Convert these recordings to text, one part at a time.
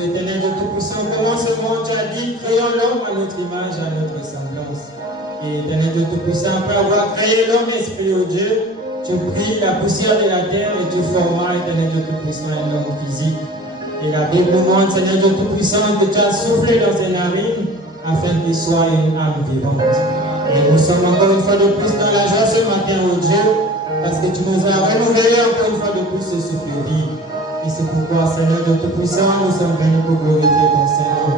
Éternel de Tout-Puissant, comment ce monde, tu as dit, créons l'homme à notre image, à notre ressemblance. Et Éternel de Tout-Puissant, après avoir créé l'homme, esprit au Dieu, tu pris la poussière de la terre et tu formas, Éternel de Tout-Puissant, un homme physique. Et la Bible nous montre, Seigneur de Tout-Puissant, que tu as soufflé dans ses narines afin qu'il soit une âme vivante. Et nous sommes encore une fois de plus dans la joie ce matin, oh Dieu, parce que tu nous as renouvelé encore une fois de plus ce souffle de vie. Et c'est pourquoi, Seigneur de Tout-Puissant, nous sommes venus pour glorifier ton Seigneur.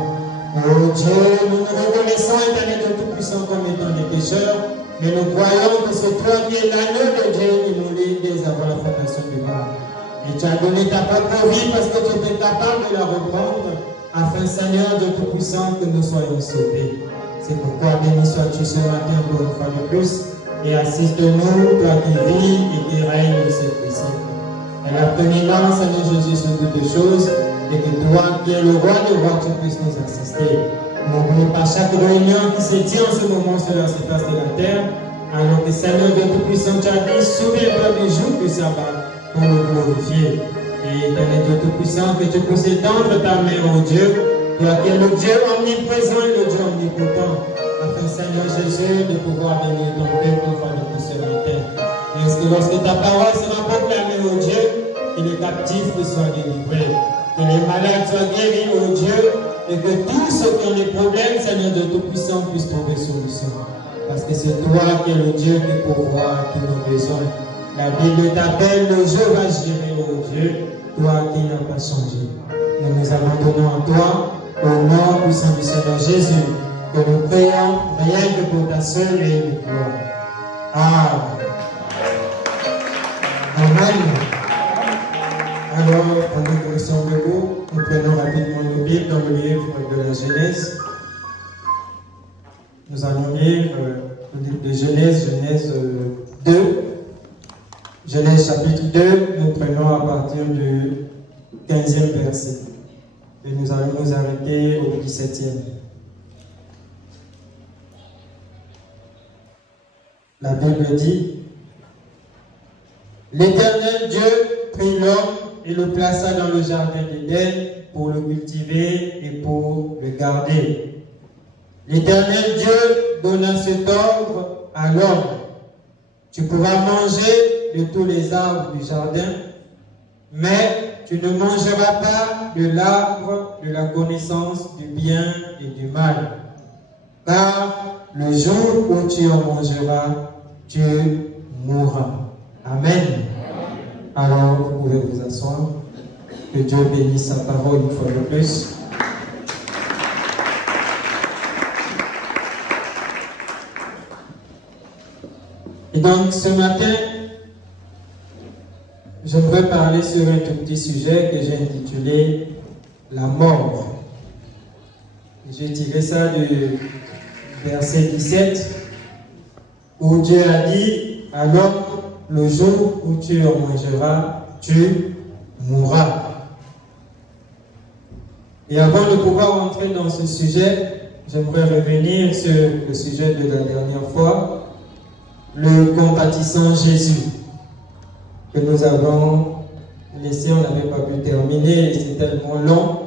Oh Dieu, nous nous reconnaissons, Éternel de Tout-Puissant, comme étant des pécheurs, mais nous croyons que c'est toi qui es l'agneau de Dieu immolé dès avant la fondation du monde. Et tu as donné ta propre vie parce que tu étais capable de la reprendre, afin, Seigneur de Tout-Puissant, que nous soyons sauvés. C'est pourquoi béni sois-tu ce matin encore une fois de plus, et assiste-nous, toi qui vis et qui règnes de cette siècle. Elle a prééminence, Seigneur Jésus, sur toutes les choses, et que toi, qui es le roi des rois, tu puisses nous assister. N'oublie pas chaque réunion qui se tient en ce moment sur la surface de la terre, alors que Seigneur de Tout-Puissant, tu as dit, souviens-toi du jour du sabbat pour le glorifier. Et Éternel Dieu Tout-Puissant, que tu puisses étendre ta main au Dieu, toi qui es le Dieu omniprésent et le Dieu omnipotent, afin, Seigneur Jésus, de pouvoir bénir ton peuple une fois de plus ce matin. Parce que lorsque ta parole sera proclamée au Dieu, que les captifs soient délivrés, que les malades soient guéris au Dieu, et que tous ceux qui ont des problèmes, Seigneur de Tout-Puissant, puissent trouver solution. Parce que c'est toi qui es le Dieu qui pourvoit tous nos besoins. La Bible t'appelle le je vais gérer, oh Dieu, toi qui n'as pas changé. Nous nous abandonnons à toi, au nom puissant du Seigneur Jésus, que nous prions rien que pour ta seule et unique gloire. Amen. Amen. Alors, pendant que nous sommes debout, nous prenons rapidement nos Bibles dans le livre de la Genèse. Nous allons lire le livre de Genèse, Genèse 2. Genèse chapitre 2, nous prenons à partir du 15e verset. Et nous allons nous arrêter au 17e. La Bible dit: L'Éternel Dieu prit l'homme et le plaça dans le jardin d'Éden pour le cultiver et pour le garder. L'Éternel Dieu donna cet ordre à l'homme: Tu pourras manger de tous les arbres du jardin, mais tu ne mangeras pas de l'arbre de la connaissance du bien et du mal, car le jour où tu en mangeras, tu mourras. Amen. Alors, vous pouvez vous asseoir. Que Dieu bénisse sa parole une fois de plus. Et donc, ce matin, j'aimerais parler sur un tout petit sujet que j'ai intitulé la mort. J'ai tiré ça du verset 17, où Dieu a dit à l'homme: le jour où tu en mangeras, tu mourras. Et avant de pouvoir entrer dans ce sujet, j'aimerais revenir sur le sujet de la dernière fois, le compatissant Jésus, que nous avons laissé, on n'avait pas pu terminer, et c'est tellement long,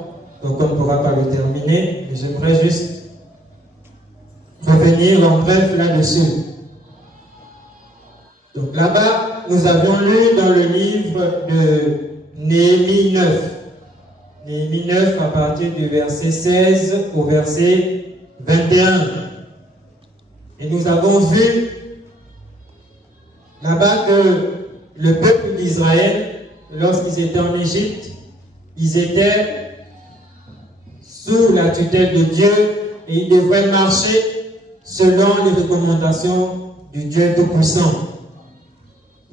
donc on ne pourra pas le terminer. Mais j'aimerais juste revenir en bref là-dessus. Donc là-bas, nous avions lu dans le livre de Néhémie 9. Néhémie 9 à partir du verset 16 au verset 21. Et nous avons vu là-bas que le peuple d'Israël, lorsqu'ils étaient en Égypte, ils étaient sous la tutelle de Dieu et ils devraient marcher selon les recommandations du Dieu Tout-Puissant.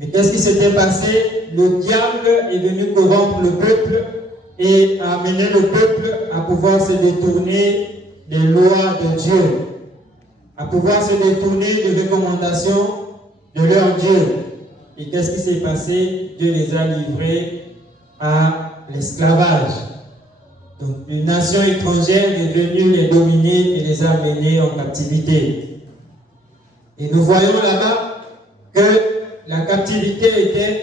Mais qu'est-ce qui s'était passé? Le diable est venu corrompre le peuple et a amené le peuple à pouvoir se détourner des lois de Dieu, à pouvoir se détourner des recommandations de leur Dieu. Et qu'est-ce qui s'est passé? Dieu les a livrés à l'esclavage. Donc une nation étrangère est venue les dominer et les a menés en captivité. Et nous voyons là-bas que la captivité était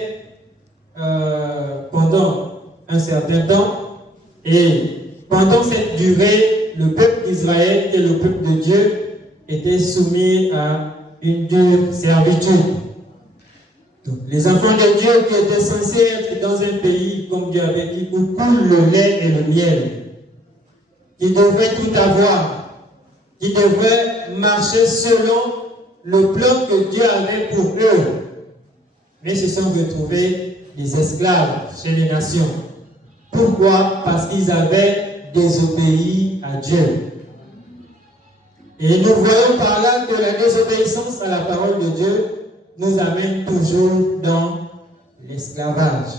pendant un certain temps, et pendant cette durée, le peuple d'Israël et le peuple de Dieu étaient soumis à une dure servitude. Donc, les enfants de Dieu qui étaient censés être dans un pays, comme Dieu avait dit, où coule le lait et le miel, qui devraient tout avoir, qui devraient marcher selon le plan que Dieu avait pour eux, mais se sont retrouvés des esclaves chez les nations. Pourquoi? Parce qu'ils avaient désobéi à Dieu. Et nous voyons par là que la désobéissance à la parole de Dieu nous amène toujours dans l'esclavage.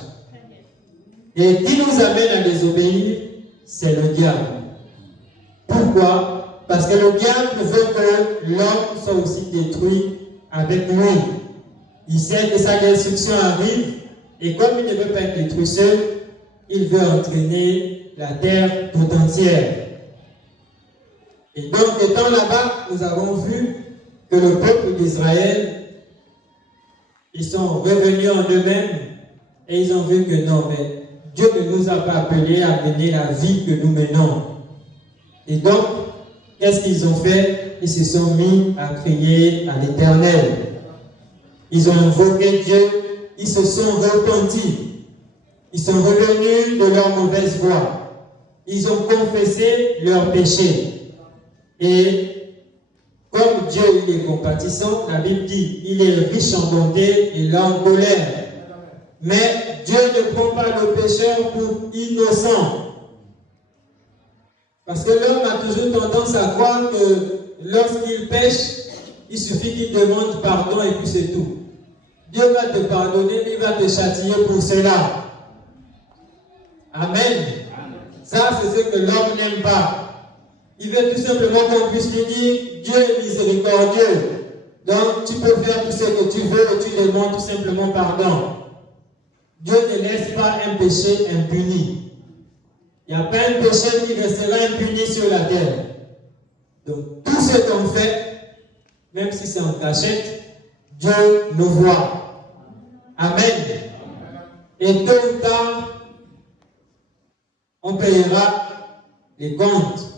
Et qui nous amène à désobéir, c'est le diable. Pourquoi? Parce que le diable veut que l'homme soit aussi détruit avec lui. Il sait que sa destruction arrive, et comme il ne veut pas être détruit seul, il veut entraîner la terre tout entière. Et donc, étant là-bas, nous avons vu que le peuple d'Israël, ils sont revenus en eux-mêmes et ils ont vu que non, mais Dieu ne nous a pas appelés à mener la vie que nous menons. Et donc, qu'est-ce qu'ils ont fait? Ils se sont mis à crier à l'Éternel. Ils ont invoqué Dieu, ils se sont repentis. Ils sont revenus de leur mauvaise voie. Ils ont confessé leurs péchés. Et comme Dieu il est compatissant, la Bible dit, il est riche en bonté et lent en colère. Mais Dieu ne prend pas le pécheur pour innocent. Parce que l'homme a toujours tendance à croire que lorsqu'il pêche, il suffit qu'il demande pardon et puis c'est tout. Dieu va te pardonner, mais il va te châtier pour cela. Amen. Ça, c'est ce que l'homme n'aime pas. Il veut tout simplement qu'on puisse lui dire, Dieu est miséricordieux. Donc, tu peux faire tout ce que tu veux et tu demandes tout simplement pardon. Dieu ne laisse pas un péché impuni. Il n'y a pas un péché qui restera impuni sur la terre. Donc, tout ce qu'on fait, même si c'est en cachette, Dieu nous voit. Amen. Et tôt ou tard, on payera les comptes.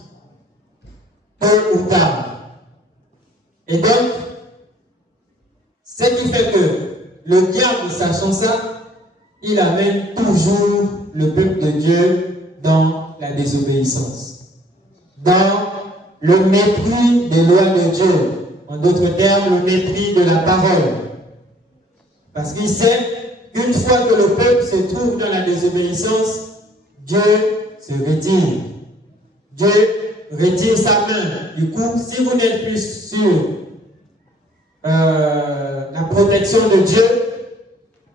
Tôt ou tard. Et donc, ce qui fait que le diable, sachant ça, il amène toujours le peuple de Dieu dans la désobéissance, dans le mépris des lois de Dieu, en d'autres termes, le mépris de la parole. Parce qu'il sait qu'une fois que le peuple se trouve dans la désobéissance, Dieu se retire. Dieu retire sa main. Du coup, si vous n'êtes plus sur la protection de Dieu,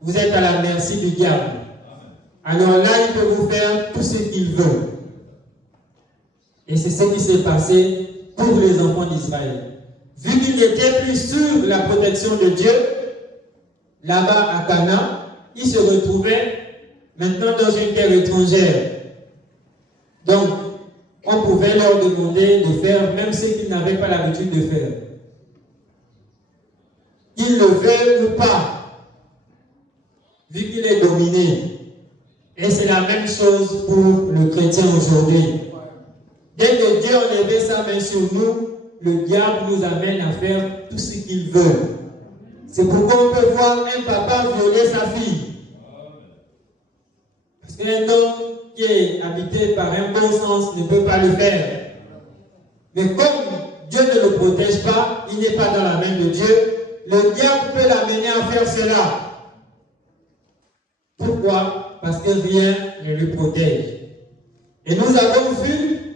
vous êtes à la merci du diable. Alors là, il peut vous faire tout ce qu'il veut. Et c'est ce qui s'est passé pour les enfants d'Israël. Vu qu'ils n'étaient plus sur la protection de Dieu, là-bas à Canaan, ils se retrouvaient maintenant dans une terre étrangère. Donc, on pouvait leur demander de faire même ce qu'ils n'avaient pas l'habitude de faire. Qu'ils le veuillent ou pas, vu qu'il est dominé. Et c'est la même chose pour le chrétien aujourd'hui. Dès que Dieu enlevait sa main sur nous, le diable nous amène à faire tout ce qu'il veut. C'est pourquoi on peut voir un papa violer sa fille. Parce qu'un homme qui est habité par un bon sens ne peut pas le faire. Mais comme Dieu ne le protège pas, il n'est pas dans la main de Dieu, le diable peut l'amener à faire cela. Pourquoi? Parce que rien ne le protège. Et nous avons vu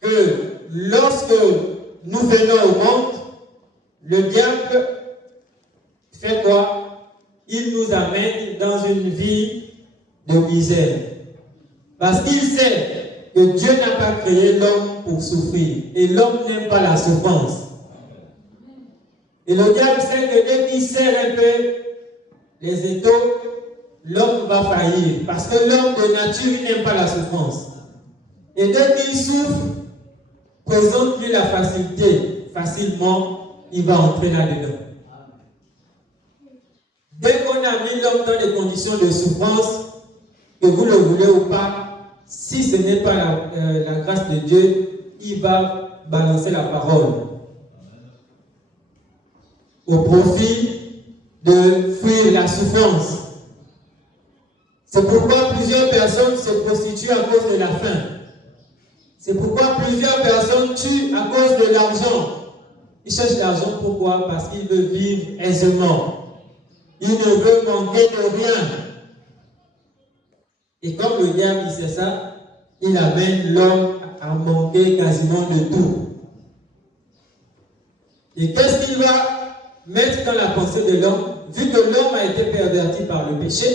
que lorsque nous venons au monde, le diable fait quoi? Il nous amène dans une vie de misère. Parce qu'il sait que Dieu n'a pas créé l'homme pour souffrir. Et l'homme n'aime pas la souffrance. Et le diable sait que dès qu'il serre un peu les étaux, l'homme va faillir. Parce que l'homme de nature, il n'aime pas la souffrance. Et dès qu'il souffre, présente-lui la facilité. Facilement, il va entrer là-dedans. Dès qu'on a mis l'homme dans des conditions de souffrance, que vous le voulez ou pas, si ce n'est pas la grâce de Dieu, il va balancer la parole au profit de fuir la souffrance. C'est pourquoi plusieurs personnes se prostituent à cause de la faim. C'est pourquoi plusieurs personnes tuent à cause de l'argent. Ils cherchent l'argent pourquoi? Parce qu'ils veulent vivre aisément. Ils ne veulent manquer de rien. Et comme le diable sait ça, il amène l'homme à manquer quasiment de tout. Et qu'est-ce qu'il va mettre dans la pensée de l'homme? Vu que l'homme a été perverti par le péché,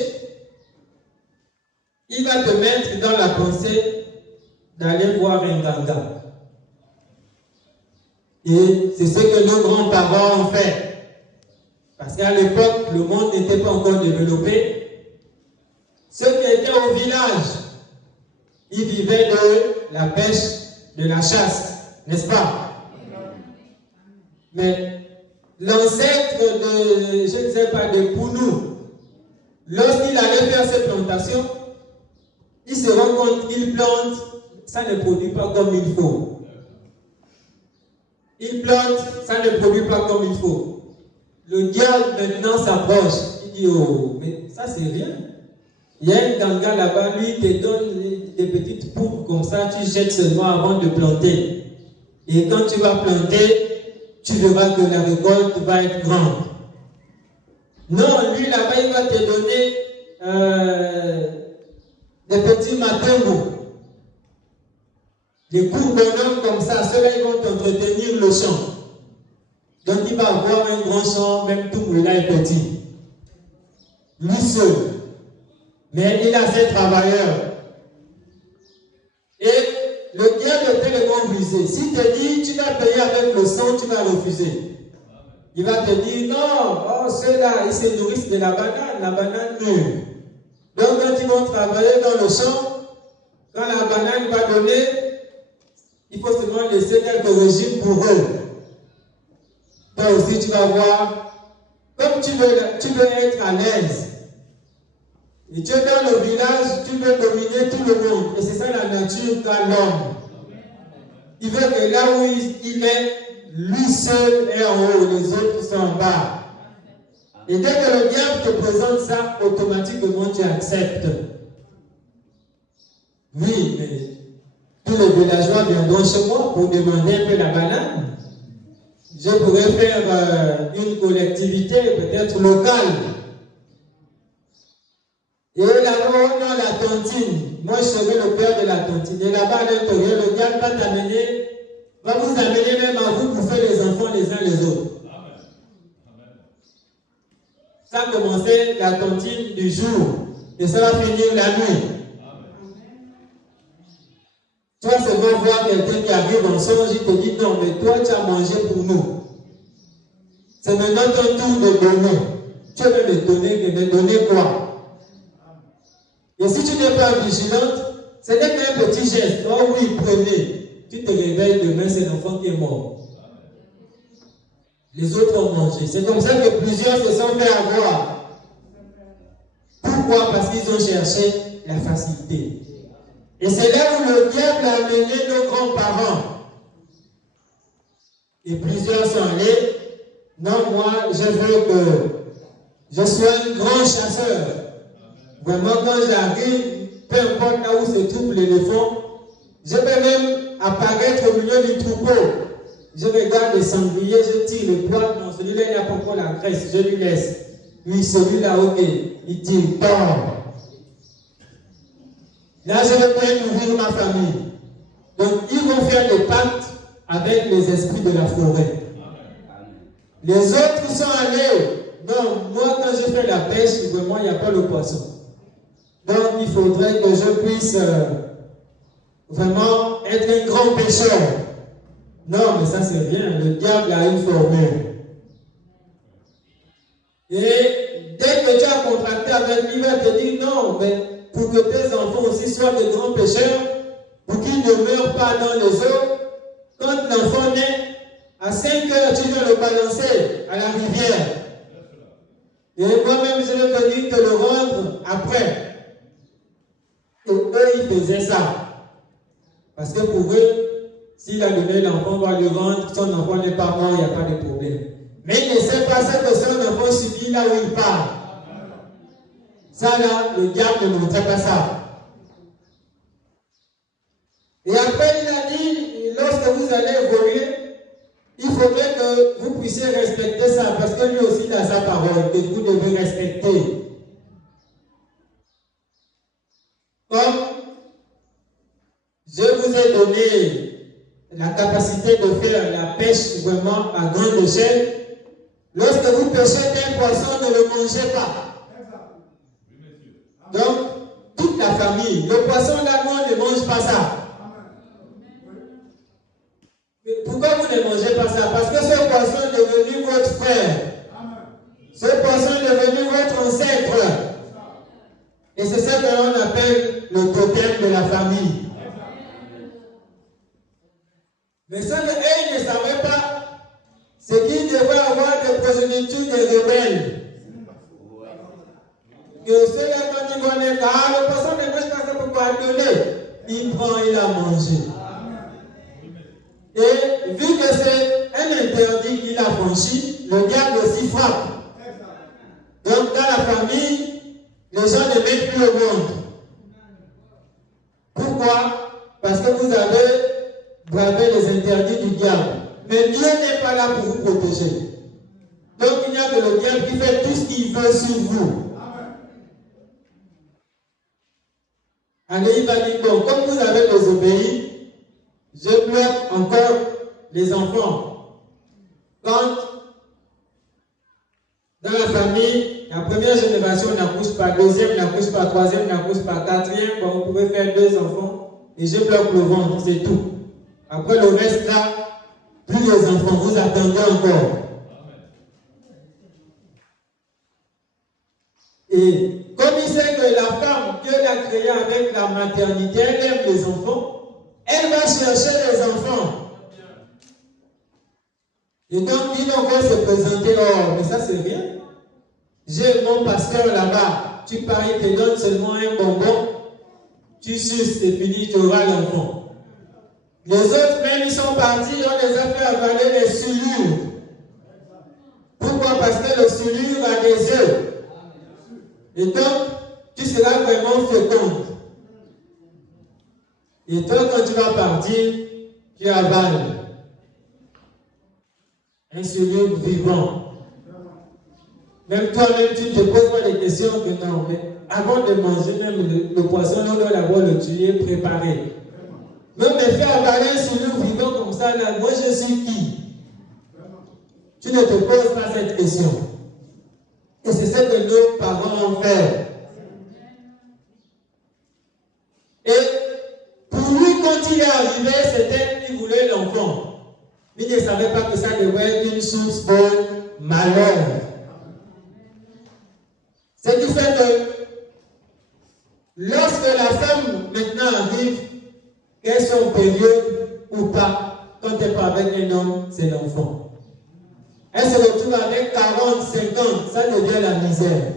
il va te mettre dans la pensée d'aller voir un ganga. Et c'est ce que nos grands-parents ont fait. Parce qu'à l'époque, le monde n'était pas encore développé. Ceux qui étaient au village, ils vivaient de la pêche, de la chasse, n'est-ce pas? Mais l'ancêtre de, je ne sais pas, de Pounou, lorsqu'il allait faire ses plantations, il se rend compte qu'il plante, ça ne produit pas comme il faut. Il plante, ça ne produit pas comme il faut. Le diable maintenant s'approche. Il dit, oh, mais ça c'est rien. Il y a un ganga là-bas, lui il te donne des petites poupes comme ça, tu jettes seulement avant de planter. Et quand tu vas planter, tu verras que la récolte va être grande. Non, lui là-bas, il va te donner des petits matangos. Des courts bonhommes comme ça, ceux-là, ils vont t'entretenir le champ. Donc, il va avoir un grand champ, même tout le là est petit. Lui seul. Mais il a ses travailleurs. Et le diable est tellement rusé. S'il te dit, tu vas payer avec le sang, tu vas refuser. Il va te dire, non, oh, ceux-là, ils se nourrissent de la banane mûre. Donc, quand ils vont travailler dans le champ, quand la banane va donner, il faut seulement laisser quelques régimes pour eux. Toi aussi, tu vas voir, comme tu veux être à l'aise. Et tu es dans le village, tu veux dominer tout le monde. Et c'est ça la nature qu'a l'homme. Il veut que là où il est, lui seul est en haut, les autres sont en bas. Et dès que le diable te présente ça, automatiquement tu acceptes. Oui, mais tous les villageois viendront chez moi pour demander un peu la banane. Je pourrais faire une collectivité peut-être locale. Et là-bas, on a la tontine. Moi, je serai le père de la tontine. Et là-bas, à l'intérieur, le diable va vous amener même à vous bouffer les enfants les uns les autres. Ça a commencé la tontine du jour. Et ça va finir la nuit. Toi, seulement voir quelqu'un qui arrive en songe, il te dit non, mais toi, tu as mangé pour nous. C'est maintenant ton tour de donner. Tu veux me donner, mais me donner quoi? Et si tu n'es pas vigilante, ce n'est qu'un petit geste. Oh oui, prenez. Tu te réveilles demain, c'est l'enfant qui est mort. Les autres ont mangé. C'est comme ça que plusieurs se sont fait avoir. Pourquoi? Parce qu'ils ont cherché la facilité. Et c'est là où le diable a amené nos grands-parents. Et plusieurs sont allés. Non, moi, je veux que je sois un grand chasseur. Vraiment, quand j'arrive, peu importe là où se trouve l'éléphant, je peux même apparaître au milieu du troupeau. Je regarde les sangliers, je tire le poids. Non, celui-là, il n'a pas encore la graisse, je lui laisse. Oui, celui-là, ok, il tire, tombe. Là, je vais pouvoir nourrir ma famille. Donc, ils vont faire des pactes avec les esprits de la forêt. Les autres sont allés. Non, moi, quand je fais la pêche, vraiment, il n'y a pas le poisson. Donc, il faudrait que je puisse vraiment être un grand pêcheur. Non, mais ça, c'est rien. Le diable a une formule. Et dès que tu as contracté avec lui, il va te dire non, mais pour que tes enfants aussi soient de grands pêcheurs, pour qu'ils ne meurent pas dans les eaux, quand l'enfant naît, à 5 heures, tu dois le balancer à la rivière. Et moi-même, je vais venir te le rendre après. Et eux, ils faisaient ça. Parce que pour eux, s'il a donné l'enfant, on va lui rendre, son enfant n'est pas mort, il n'y a pas de problème. Mais il ne sait pas ce que son enfant subit là où il part. Ça là, le diable ne montrait pas ça. Et après, il a dit, lorsque vous allez évoluer, il faudrait que vous puissiez respecter ça, parce que lui aussi il a sa parole, que vous devez respecter. Comme je vous ai donné la capacité de faire la pêche vraiment à grande échelle, lorsque vous pêchez un poisson, ne le mangez pas. Donc, toute la famille, le poisson là, on ne mange pas ça. Mais pourquoi vous ne mangez pas ça? Parce que ce poisson est devenu votre frère. Ce poisson est devenu votre ancêtre. Et c'est ça qu'on appelle le totem de la famille. Mais ça, eux, ils ne savaient pas ce qu'ils devaient avoir de progéniture des rebelles. Que ceux-là, quand ils vont dire, le poisson ne mange pas ça pour pouvoir donner, il prend, il a mangé. Et vu que c'est un interdit qu'il a franchi, le diable aussi frappe. Donc dans la famille, les gens ne mettent plus le monde. Pourquoi? Parce que vous avez bravé les interdits du diable. Mais Dieu n'est pas là pour vous protéger. Donc il n'y a que le diable qui fait tout ce qu'il veut sur vous. Allez, il va dire, bon, comme vous avez désobéi, je bloque encore les enfants. Quand dans la famille, la première génération n'accouche pas, deuxième n'accouche pas, troisième n'accouche pas, quatrième, bon, vous pouvez faire 2 enfants et je bloque le ventre, c'est tout. Après le reste là, plus les enfants, vous attendez encore. Et comme il sait que la femme, Dieu l'a créée avec la maternité, elle aime les enfants, elle va chercher les enfants. Et donc, il devrait se présenter, oh, mais ça c'est rien. J'ai mon pasteur là-bas, tu paries, il te donne seulement un bonbon, tu suces, c'est fini, tu auras l'enfant. Les autres même, ils sont partis, on les a fait avaler les soulures. Pourquoi? Parce que le soulure a des œufs. Et donc, tu seras vraiment féconde. Et toi, quand tu vas partir, tu avales un soulure vivant. Même toi-même, tu ne te poses pas des questions que non, mais avant de manger, même le poisson, on doit l'avoir le tuer, préparé. Même me faire avaler un soulure vivant comme ça, là, moi je suis qui? Tu ne te poses pas cette question. Et c'est ce que nos parents ont fait. Et pour lui, quand il est arrivé, c'était qu'il voulait l'enfant. Il ne savait pas que ça devait être une source de malheur. Ce qui fait que lorsque la femme maintenant arrive, qu'elle soit en période ou pas, quand elle n'est pas avec un homme, c'est l'enfant. Elle se retrouve avec 40, 50, ça devient la misère.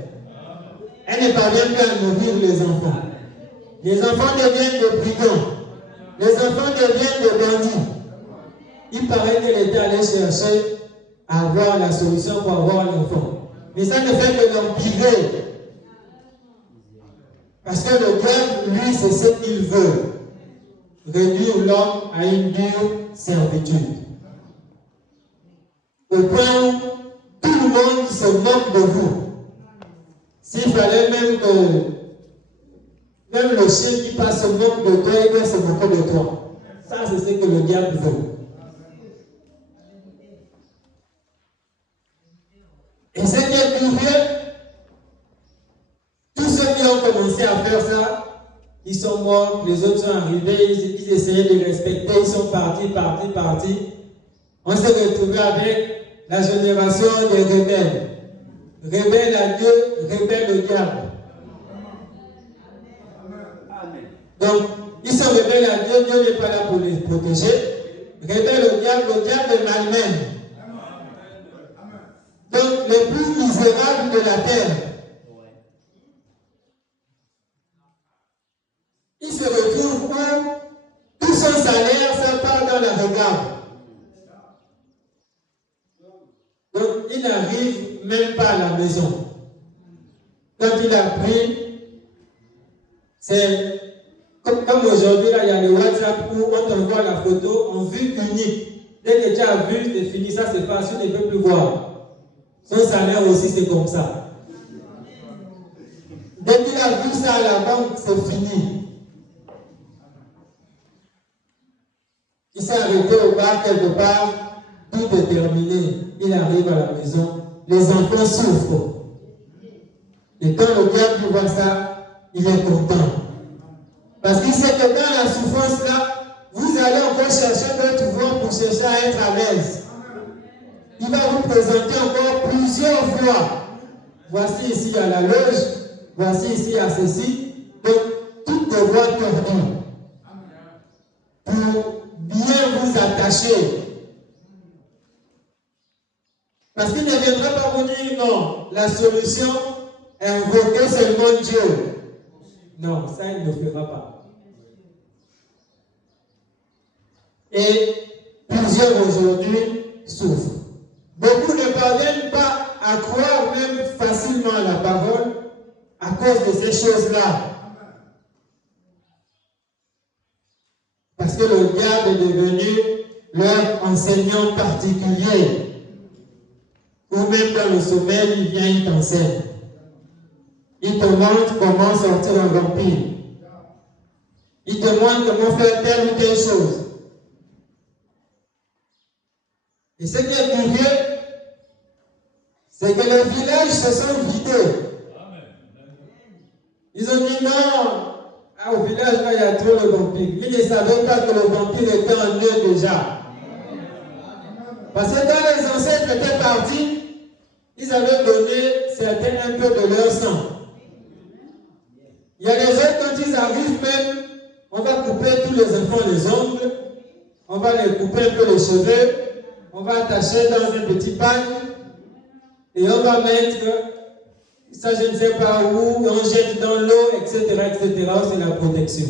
Elle ne parvient plus à nourrir les enfants. Les enfants deviennent des brigands. Les enfants deviennent des bandits. Il paraît qu'elle était allée chercher à avoir la solution pour avoir l'enfant. Mais ça ne fait que l'empirer. Parce que le diable, lui, c'est ce qu'il veut. Réduire l'homme à une dure servitude. Au point où tout le monde se moque de vous. S'il fallait même que même le chien qui passe se moque de toi, il doit se moquer de toi. Ça, c'est ce que le diable veut. Et ce qui est curieux, tous ceux qui ont commencé à faire ça, ils sont morts, les autres sont arrivés, ils essayaient de respecter, ils sont partis. On s'est retrouvé avec la génération des rebelles. Rebelles à Dieu, rebelles au diable. Donc, ils sont rebelles à Dieu, Dieu n'est pas là pour les protéger. Rebelles au diable est mal-même. Donc, les plus misérables de la terre, ils se retrouvent où tous ceux son salaire, ça part dans la regard. Donc, il n'arrive même pas à la maison. Quand il a pris, c'est comme aujourd'hui, là, il y a le WhatsApp où on t'envoie la photo en vue unique. Dès que tu as vu, c'est fini, ça c'est facile, tu ne peux plus voir. Son salaire aussi, c'est comme ça. Dès qu'il a vu ça à la banque, c'est fini. Il s'est arrêté au bar quelque part, tout est terminé. Il arrive à la maison, les enfants souffrent. Et quand le diable voit ça, il est content. Parce qu'il sait que dans la souffrance là, vous allez encore chercher d'autres voies pour chercher à être à l'aise. Il va vous présenter encore plusieurs voies. Voici ici à la loge, voici ici à ceci. Donc, toutes les voies perdues. Pour bien vous attacher. Parce qu'il ne viendra pas vous dire non, la solution est invoquer seulement Dieu. Non, ça il ne fera pas. Et plusieurs aujourd'hui souffrent. Beaucoup ne parviennent pas à croire même facilement à la parole à cause de ces choses-là. Parce que le diable est devenu leur enseignant particulier. Ou même dans le sommeil, il vient, il t'enseigne. Il te montre comment sortir un vampire. Il te montre comment faire telle ou telle chose. Et ce qui est curieux, c'est que les villages se sont vidés. Ils ont dit non, au village là il y a trop de vampires. Ils ne savaient pas que le vampire était en eux déjà. Parce que quand les ancêtres étaient partis, ils avaient donné certains un peu de leur sang. Il y a les autres, quand ils arrivent même, on va couper tous les enfants les ongles, on va les couper un peu les cheveux, on va attacher dans un petit pagne et on va mettre ça je ne sais pas où, on jette dans l'eau, etc. C'est la protection.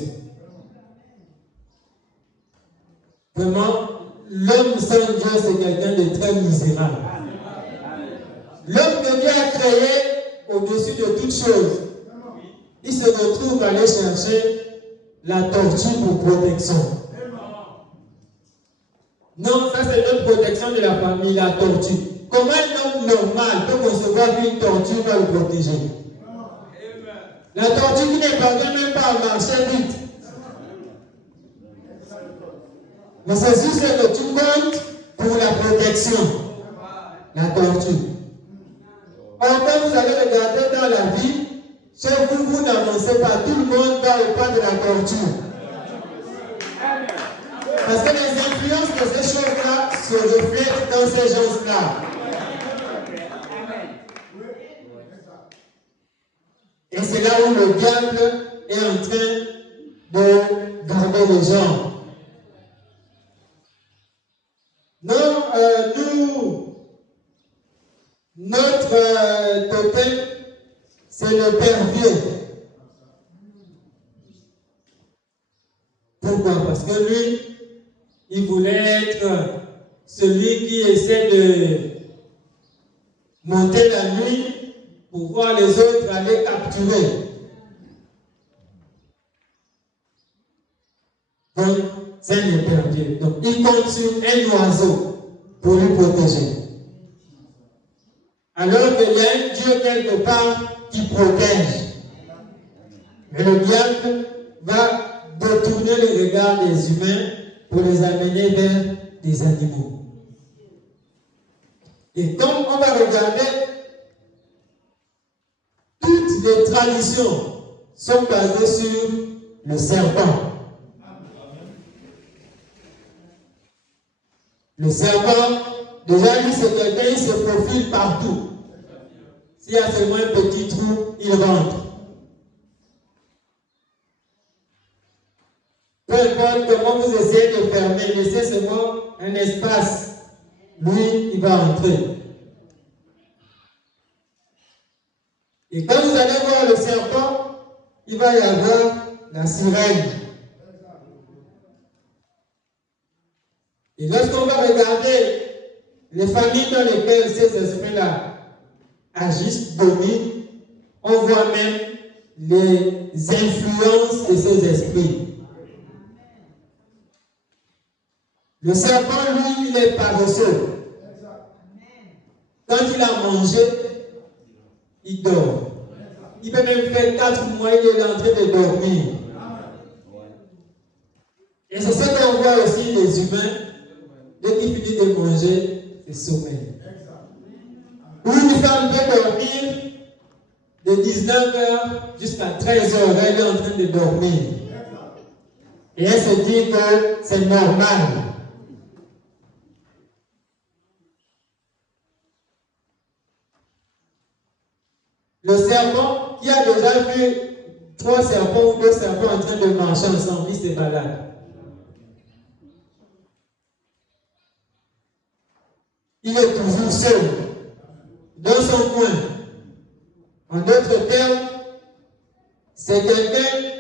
Vraiment, l'homme sans Dieu, c'est quelqu'un de très misérable. L'homme que Dieu a créé au-dessus de toutes choses, il se retrouve à aller chercher la tortue pour protection. Non, ça c'est notre protection de la famille, la tortue. Comment un homme normal peut concevoir qu'une tortue va le protéger? La tortue qui ne parvient même pas à marcher vite. Mais c'est juste que tu comptes pour la protection. La tortue. Or, quand vous allez regarder dans la vie, chez vous, vous n'avancez pas. Tout le monde va au pas de la tortue. Parce que les influences de ces choses-là se reflètent dans ces gens-là. Et c'est là où le diable est en train de garder les gens. Non, notre totem, c'est le Père Dieu. Pourquoi? Parce que lui, il voulait être celui qui essaie de monter la nuit pour voir les autres aller capturer. Donc, c'est le Père Dieu. Donc, il compte sur un oiseau pour lui protéger. Alors qu'il y a un Dieu quelque part qui protège. Mais le diable va détourner le regard des humains pour les amener vers des animaux. Et comme on va regarder, toutes les traditions sont basées sur le serpent. Le serpent, déjà lui c'est quelqu'un, il se profile partout. S'il y a seulement un petit trou, il rentre. Peu importe comment vous essayez de fermer, laissez seulement un espace. Lui, il va entrer. Et quand vous allez voir le serpent, il va y avoir la sirène. Et lorsqu'on va regarder les familles dans lesquelles ces esprits-là agissent, dominent, on voit même les influences de ces esprits. Le serpent, lui, il est paresseux. Quand il a mangé, il dort. Il peut même faire 4 mois, il est en train de dormir. Et c'est ce qu'on voit aussi les humains, dès qu'ils finissent de manger, c'est sommeil. Ou une femme peut dormir de 19h jusqu'à 13h, elle est en train de dormir. Et elle se dit que c'est normal. Le serpent, qui a déjà vu 3 serpents ou 2 serpents en train de marcher ensemble, il se balade. Il est toujours seul, dans son coin. En d'autres termes, c'est quelqu'un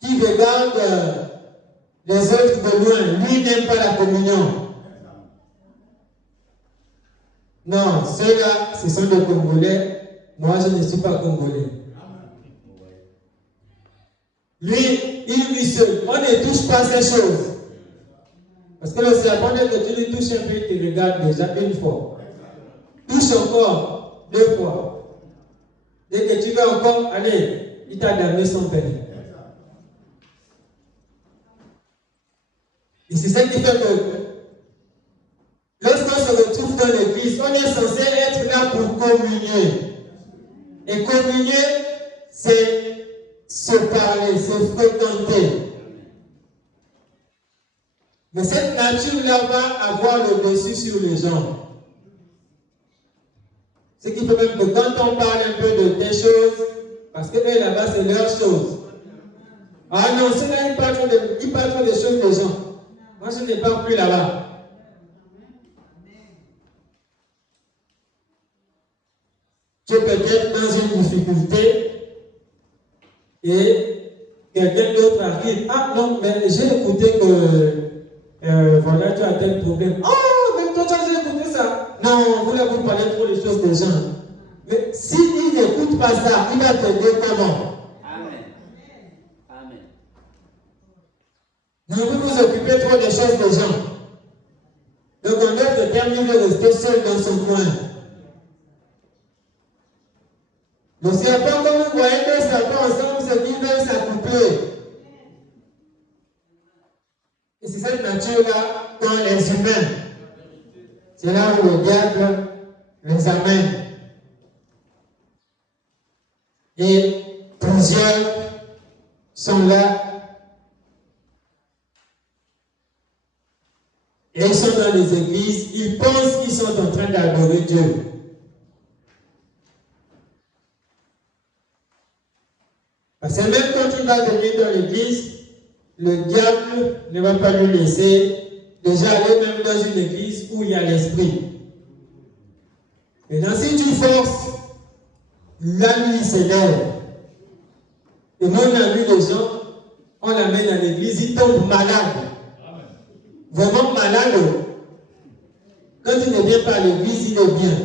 qui regarde les autres de loin. Lui n'aime pas la communion. Non, ceux-là, ce sont des Congolais. Moi, je ne suis pas Congolais. Lui, il vit seul. On ne touche pas ces choses. Parce que le serpent, dès que tu lui touches un peu, il te regarde déjà une fois. Touche encore 2 fois. Dès que tu vas encore, allez, il t'a damné son père. Et c'est ça qui fait que lorsqu'on se retrouve dans l'église, on est censé être là pour communier. Et communier, c'est se parler, se fréquenter. Mais cette nature-là va avoir le dessus sur les gens. Ce qui fait même que quand on parle un peu de tes choses, parce que eux là-bas, c'est leurs choses. Ah non, ceux-là, ils parlent trop des choses des gens. Moi, je ne parle plus là-bas. Tu peux être dans une difficulté et quelqu'un d'autre arrive. Ah non, mais j'ai écouté que voilà, tu as tel problème. Oh, mais toi, tu as écouté ça. Non, vous parlez trop des choses des gens. Mais s'il n'écoute pas ça, il va te dire comment? Amen. Amen. Ne vous occupez trop des choses des gens. Donc, en d'autres termes, il veut rester seul dans son coin. Le serpent, comme vous voyez deux serpents ensemble, se dit veulent s'accoupler. Et c'est cette nature-là dans les humains. C'est là où le diable les amène. Et plusieurs sont là. Et ils sont dans les églises. Ils pensent qu'ils sont en train d'adorer Dieu. Parce que même quand il va venir dans l'église, le diable ne va pas lui laisser déjà aller même dans une église où il y a l'esprit. Et dans si tu forces, la nuit s'élève. Et moi, on a vu les gens, on l'amène à l'église, ils tombent malades. Vraiment malades. Quand il ne vient pas à l'église, il est bien.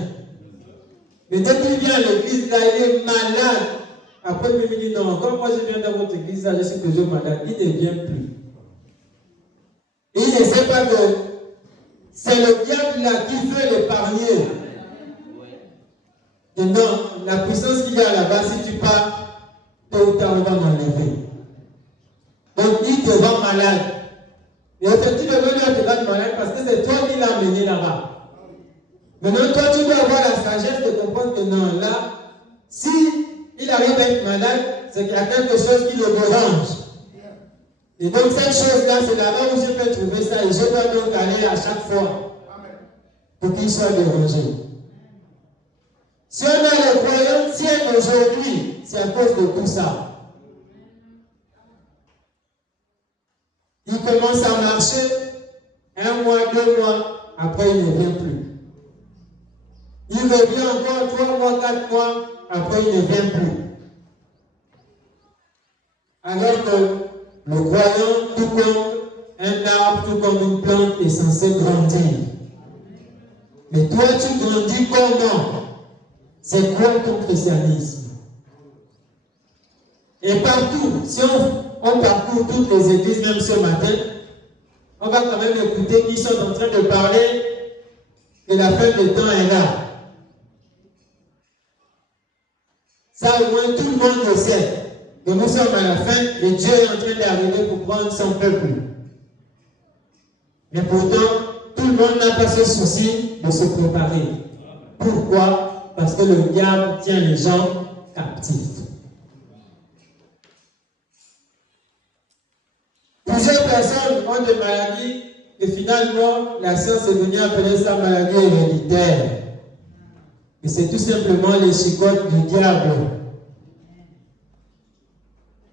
Mais dès qu'il vient à l'église, là, il est malade. Après, il me dit non, comme moi je viens dans votre église, là, je suis toujours malade. Il ne vient plus. Et il ne sait pas que c'est le diable là qui veut l'épargner. Et non, la puissance qu'il y a là-bas, si tu pars, tôt ou tard, on va m'enlever. Donc, il te rend malade. Et effectivement, il te rend malade parce que c'est toi qui l'as amené là-bas. Maintenant, toi, tu dois avoir la sagesse de comprendre que non, là, si il arrive à être malade, c'est qu'il y a quelque chose qui le dérange. Et donc, cette chose-là, c'est là-bas où je peux trouver ça. Et je dois donc aller à chaque fois pour qu'il soit dérangé. Si on a les croyants tiennent aujourd'hui, c'est à cause de tout ça. Il commence à marcher, 1 mois, 2 mois, après il ne vient plus. Il revient encore 3 mois, 4 mois, après il ne vient plus. Alors que le croyant, tout comme Un arbre, tout comme une plante, est censé grandir. Mais toi, tu grandis comment? C'est quoi ton christianisme? Et partout, si on parcourt toutes les églises, même ce matin, on va quand même écouter qu'ils sont en train de parler que la fin des temps est là. Ça, au moins, tout le monde le sait. Que nous sommes à la fin et Dieu est en train d'arriver pour prendre son peuple. Mais pourtant, tout le monde n'a pas ce souci de se préparer. Pourquoi? Parce que le diable tient les gens captifs. Plusieurs personnes ont des maladies et finalement, la science est venue appeler ça maladie héréditaire. Et c'est tout simplement les chicottes du diable.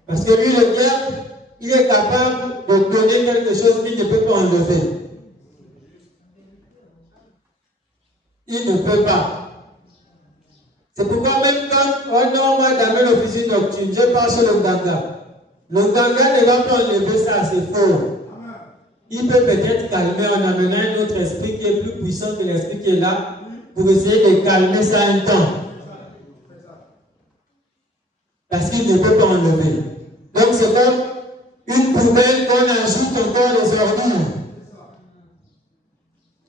Parce que lui, le diable, il est capable de donner quelque chose qu'il ne peut pas enlever. Il ne peut pas. C'est pourquoi même quand on m'a donné l'officier nocturne, je passe sur le ganga. Le ganga ne va pas enlever ça, c'est faux. Il peut peut-être calmer en amenant un autre esprit qui est plus puissant que l'esprit qui est là pour essayer de calmer ça un temps. Parce qu'il ne peut pas enlever. Donc c'est comme une poubelle qu'on ajoute encore les ordures.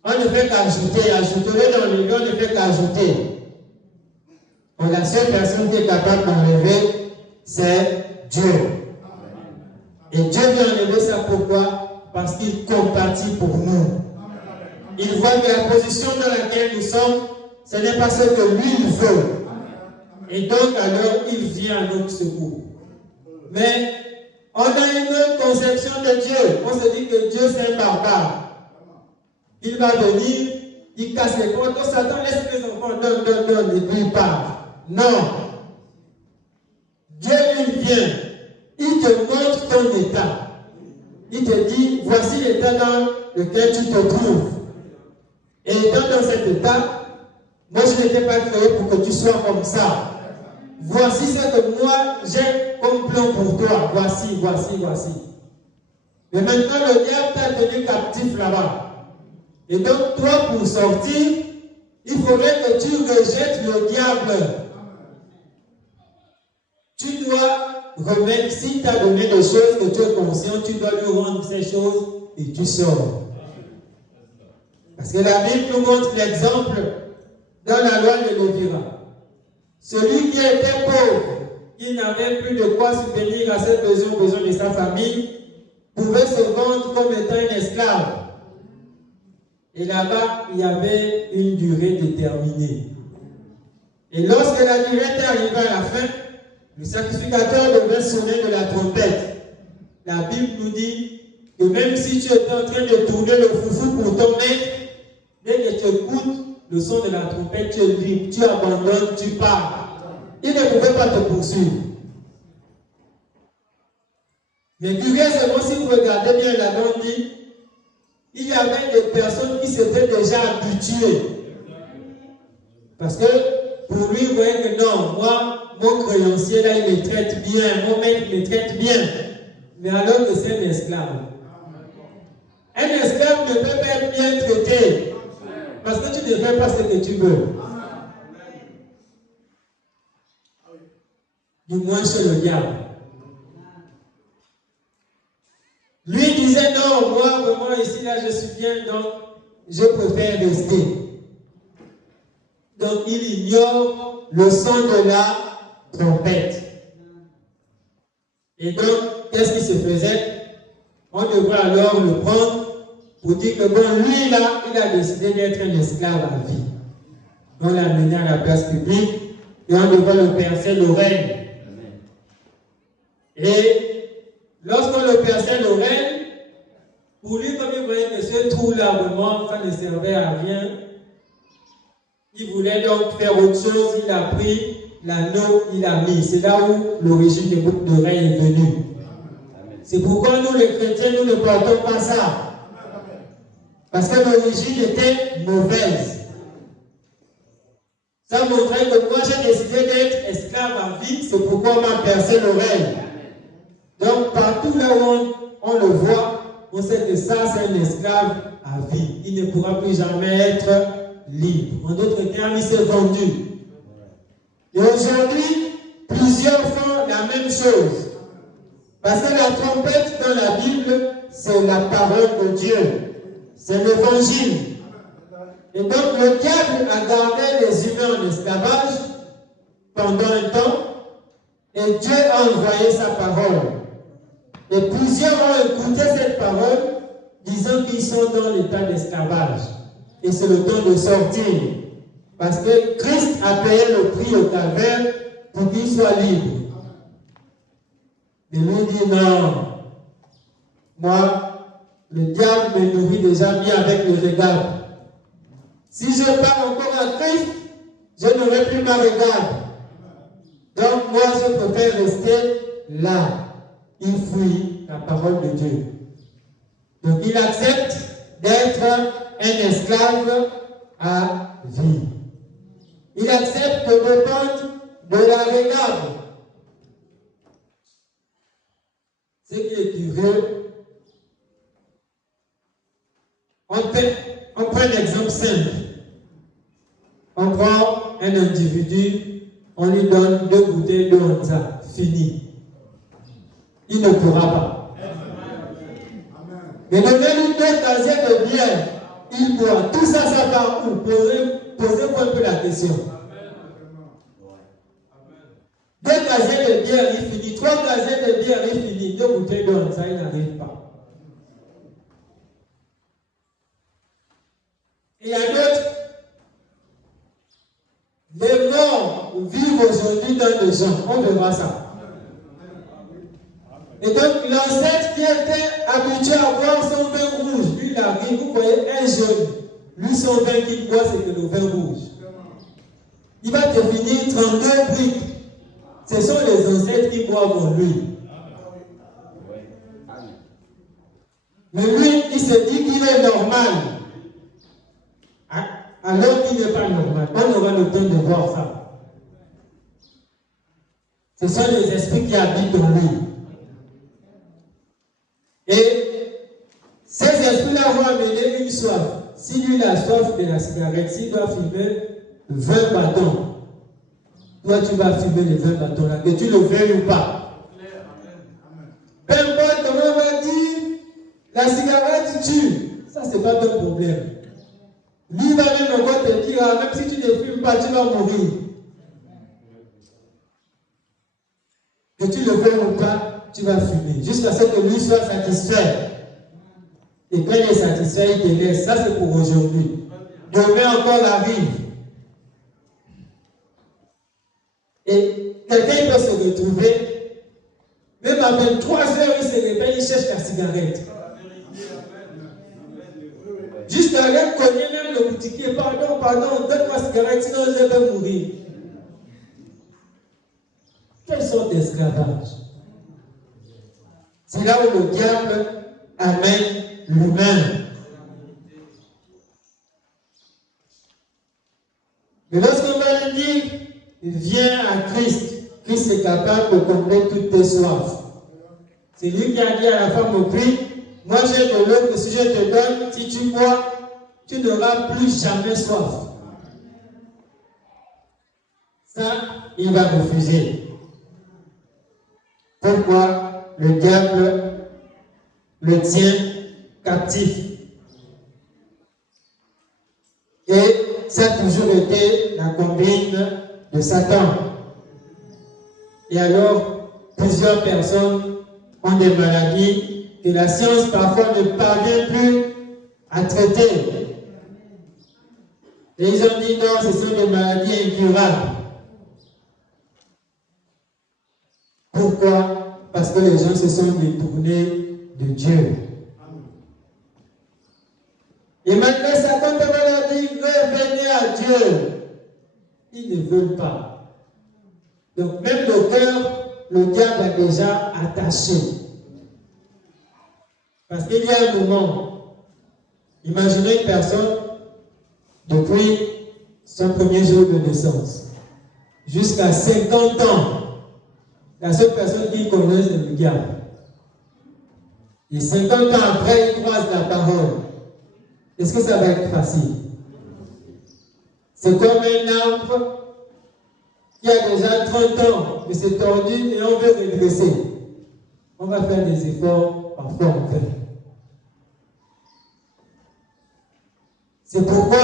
On ne fait qu'ajouter, ajouter dans le lieu, on ne fait qu'ajouter. La seule personne qui est capable d'enlever, c'est Dieu. Et Dieu vient enlever ça pourquoi? Parce qu'il compatit pour nous. Il voit que la position dans laquelle nous sommes, ce n'est pas ce que lui il veut. Et donc alors, il vient à notre secours. Mais on a une autre conception de Dieu. On se dit que Dieu c'est un barbare. Il va venir, il casse les portes. Oh, Satan, laisse les enfants, donne, et puis il part. Non. Dieu lui vient. Il te montre ton état. Il te dit, voici l'état dans lequel tu te trouves. Et étant dans cet état, moi je n'étais pas créé pour que tu sois comme ça. Voici ce que moi j'ai comme plan pour toi. Voici. Mais maintenant le diable t'a tenu captif là-bas. Et donc toi pour sortir, il faudrait que tu rejettes le diable. Tu dois remettre, si tu as donné des choses que tu es conscient, tu dois lui rendre ces choses et tu sors. Parce que la Bible nous montre l'exemple dans la loi de Léviras. Celui qui était pauvre, qui n'avait plus de quoi subvenir à ses besoins de sa famille, pouvait se vendre comme étant un esclave. Et là-bas, il y avait une durée déterminée. Et lorsque la durée était arrivée à la fin, le sacrificateur devait sonner de la trompette. La Bible nous dit que même si tu étais en train de tourner le foufou pour ton maître, dès que tu écoutes le son de la trompette, tu es libre, tu abandonnes, tu pars. Il ne pouvait pas te poursuivre. Mais curieusement, si vous regardez bien la Bible, dit, il y avait des personnes qui s'étaient déjà habituées. Parce que pour lui, vous voyez que non, moi, mon créancier là, il me traite bien, mon maître me traite bien. Mais alors que c'est un esclave. Un esclave ne peut pas être bien traité. Parce que tu ne fais pas ce que tu veux. Du moins chez le diable. Lui disait non, moi vraiment ici là je suis bien, donc je préfère rester. Donc il ignore le son de la trompette. Et donc, qu'est-ce qui se faisait? On devrait alors le prendre pour dire que bon, lui là, il a décidé d'être un esclave à vie. On l'a amené à la place publique et on devrait le percer l'oreille. Et lorsqu'on le perçait l'oreille, pour lui, comme il voyait que ce trou-là, vraiment, ça ne servait à rien, il voulait donc faire autre chose, il a pris l'anneau, il a mis. C'est là où l'origine des boucles d'oreilles est venue. C'est pourquoi nous, les chrétiens, nous ne portons pas ça. Parce que l'origine était mauvaise. Ça montrait que moi, j'ai décidé d'être esclave à vie, c'est pourquoi on m'a percé l'oreille. Donc, partout là où on le voit, on sait que ça, c'est un esclave à vie. Il ne pourra plus jamais être libre. En d'autres termes, il s'est vendu. Et aujourd'hui, plusieurs font la même chose. Parce que la trompette dans la Bible, c'est la parole de Dieu. C'est l'évangile. Et donc, le diable a gardé les humains en esclavage pendant un temps. Et Dieu a envoyé sa parole. Et plusieurs ont écouté cette parole, disant qu'ils sont dans l'état d'esclavage. Et c'est le temps de sortir. Parce que Christ a payé le prix au calvaire pour qu'ils soient libres. Et lui dit non. Moi, le diable me nourrit déjà bien avec le regard. Si je pars encore à Christ, je n'aurai plus ma regard. Donc moi, je préfère rester là. Il fuit la parole de Dieu. Donc il accepte d'être un esclave à vie. Il accepte de dépendre de la regard. Ce qui est curieux, on prend un exemple simple. On prend un individu, on lui donne 2 bouteilles de Honza, fini. Il ne pourra pas. Mais donnez-lui 2 casiers de bière, il pourra. Tout ça, ça part où? Posez-vous un peu la question. 2 casiers de bière, il finit. 3 casiers de bière, il finit. 2 bouteilles de Honza, il n'arrive pas. Il y a d'autres. Les morts vivent aujourd'hui dans les gens. On verra ça. Et donc, l'ancêtre qui était habitué à boire son vin rouge, lui, il arrive, vous voyez, un jeune. Lui, son vin qu'il boit, c'est que le vin rouge. Il va devenir 32 briques. Ce sont les ancêtres qui boivent en lui. Mais lui, il se dit qu'il est normal. Alors qu'il n'est pas normal. On aura le temps de voir ça. Ce sont les esprits qui habitent en lui. Et ces esprits-là vont amener une soif. Si lui a soif de la cigarette, s'il doit fumer 20 bâtons, toi tu vas fumer les 20 bâtons là, que tu le veuilles ou pas. Peu importe comment on va dire, la cigarette tue. Ça, c'est pas ton problème. Lui va même encore te dire, même si tu ne fumes pas, tu vas mourir. Que tu le veuilles ou pas, tu vas fumer. Jusqu'à ce que lui soit satisfait. Et quand il est satisfait, il te laisse. Ça, c'est pour aujourd'hui. Demain encore arrive. Et quelqu'un peut se retrouver, même à 23 heures, il se réveille, il cherche la cigarette. Jusqu'à aller cogner même le boutiquier. Pardon, donne-moi la cigarette, sinon je vais mourir. Quelle sorte d'esclavage? C'est là où le diable amène l'humain. Mais lorsqu'on va lui dire, viens à Christ, Christ est capable de combler toutes tes soifs. C'est lui qui a dit à la femme au puits, moi j'ai de l'eau que si je te donne, si tu bois, tu n'auras plus jamais soif. Ça, il va refuser. Pourquoi le diable le tient captif? Et ça a toujours été la combine de Satan. Et alors, plusieurs personnes ont des maladies que la science parfois ne parvient plus à traiter. Et ils ont dit non, ce sont des maladies incurables. Pourquoi? Parce que les gens se sont détournés de Dieu. Et malgré ça, quand on leur dit revenez à Dieu, ils ne veulent pas. Donc même le cœur, le diable a déjà attaché. Parce qu'il y a un moment, imaginez une personne depuis son premier jour de naissance jusqu'à 50 ans. La seule personne qu'il connaît, c'est le diable. Et 50 ans après, ils croisent la parole. Est-ce que ça va être facile? C'est comme un arbre qui a déjà 30 ans, mais c'est tordu et on veut redresser. On va faire des efforts, parfois on fait. C'est pourquoi,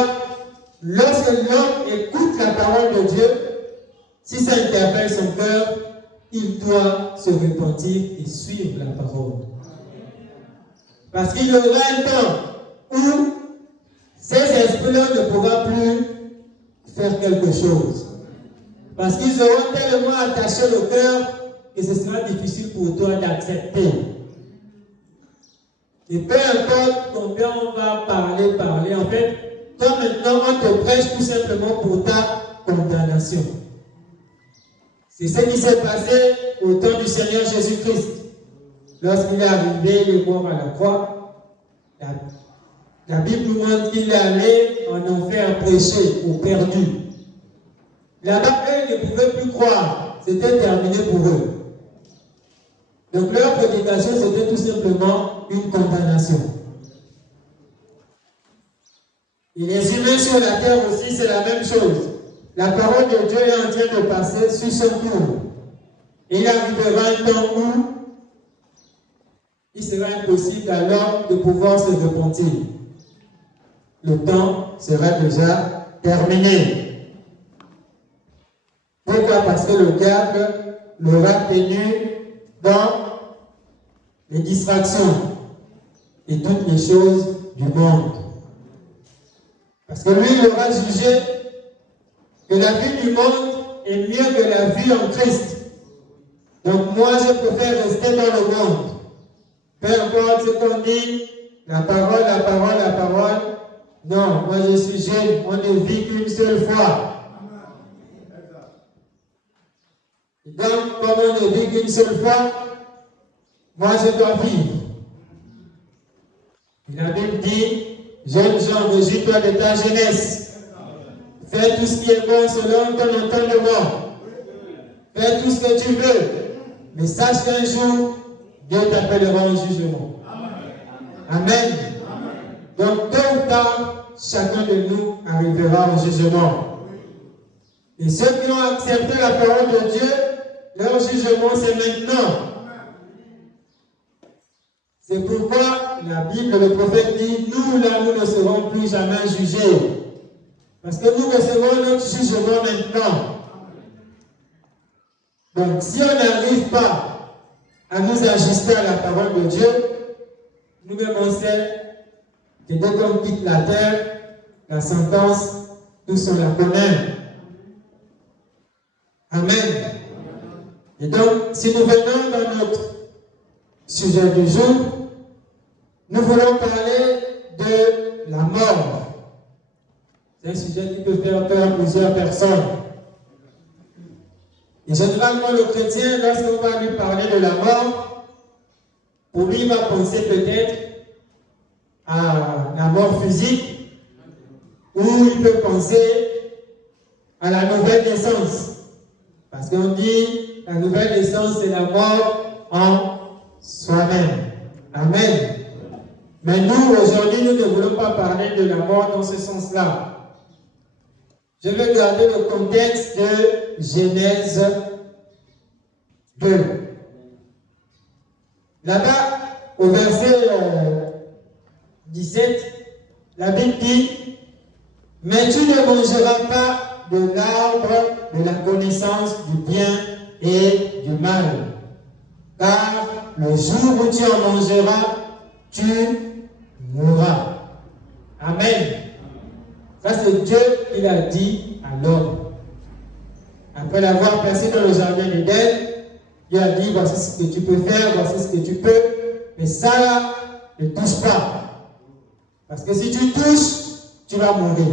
lorsque l'homme écoute la parole de Dieu, si ça interpelle son cœur, il doit se repentir et suivre la parole. Parce qu'il y aura un temps où ces esprits-là ne pourront plus faire quelque chose. Parce qu'ils auront tellement attaché le cœur que ce sera difficile pour toi d'accepter. Et peu importe combien on va parler, en fait, toi maintenant on te prêche tout simplement pour ta condamnation. C'est ce qui s'est passé au temps du Seigneur Jésus-Christ. Lorsqu'il est arrivé, il est mort à la croix, la Bible nous montre qu'il est allé en enfer prêcher aux perdus. Là-bas, eux ne pouvaient plus croire. C'était terminé pour eux. Donc leur prédication, c'était tout simplement une condamnation. Et les humains sur la terre aussi, c'est la même chose. La parole de Dieu est en train de passer sur son cours. Et il arrivera un temps où il sera impossible à l'homme de pouvoir se repentir. Le temps sera déjà terminé. Pourquoi? Parce que le diable l'aura tenu dans les distractions et toutes les choses du monde. Parce que lui, il aura jugé que la vie du monde est mieux que la vie en Christ. Donc moi, je préfère rester dans le monde. Peu importe ce qu'on dit, la parole. Non, moi je suis jeune, on ne vit qu'une seule fois. Et donc, comme on ne vit qu'une seule fois, moi je dois vivre. Et la Bible dit, jeunes gens, réjouis-toi de ta jeunesse. Fais tout ce qui est bon selon ton entendement. Fais tout ce que tu veux. Mais sache qu'un jour, Dieu t'appellera au jugement. Amen. Donc, tôt ou tard, chacun de nous arrivera au jugement. Et ceux qui ont accepté la parole de Dieu, leur jugement, c'est maintenant. C'est pourquoi la Bible, le prophète dit, nous là, nous ne serons plus jamais jugés. Parce que nous recevons notre jugement maintenant. Donc, si on n'arrive pas à nous ajuster à la parole de Dieu, nous-mêmes on sait que dès qu'on quitte la terre, la sentence, tous on la connaît. Amen. Et donc, si nous venons dans notre sujet du jour, nous voulons parler de la mort. C'est un sujet qui peut faire peur à plusieurs personnes. Et généralement, le chrétien, lorsqu'on va lui parler de la mort, pour lui, il va penser peut-être à la mort physique, ou il peut penser à la nouvelle naissance. Parce qu'on dit, la nouvelle naissance, c'est la mort en soi-même. Amen. Mais nous, aujourd'hui, nous ne voulons pas parler de la mort dans ce sens-là. Je vais garder le contexte de Genèse 2. Là-bas, au verset 17, la Bible dit, « Mais tu ne mangeras pas de l'arbre de la connaissance du bien et du mal, car le jour où tu en mangeras, tu mourras. » Amen. Ça, c'est Dieu qui l'a dit à l'homme. Après l'avoir placé dans le jardin d'Éden, il a dit, voici ce que tu peux faire, voici ce que tu peux, mais ça là, ne touche pas. Parce que si tu touches, tu vas mourir.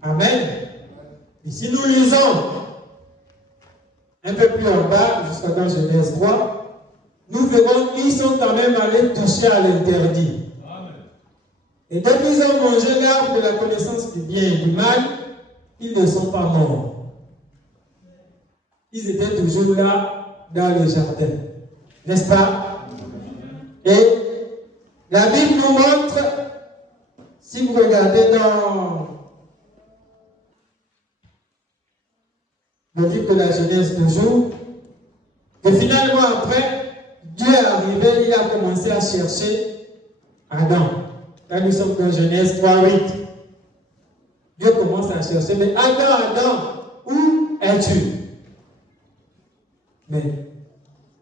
Amen. Et si nous lisons un peu plus en bas, jusqu'à dans Genèse 3, nous verrons qu'ils sont quand même allés toucher à l'interdit. Et dès qu'ils ont mangé l'arbre de la connaissance du bien et du mal, ils ne sont pas morts. Ils étaient toujours là dans le jardin. N'est-ce pas? Et La Bible nous montre, si vous regardez dans le livre de la Genèse toujours, que finalement après, Dieu est arrivé, il a commencé à chercher Adam. Là nous sommes dans Genèse 3:8. Dieu commence à chercher, mais Adam, où es-tu? Mais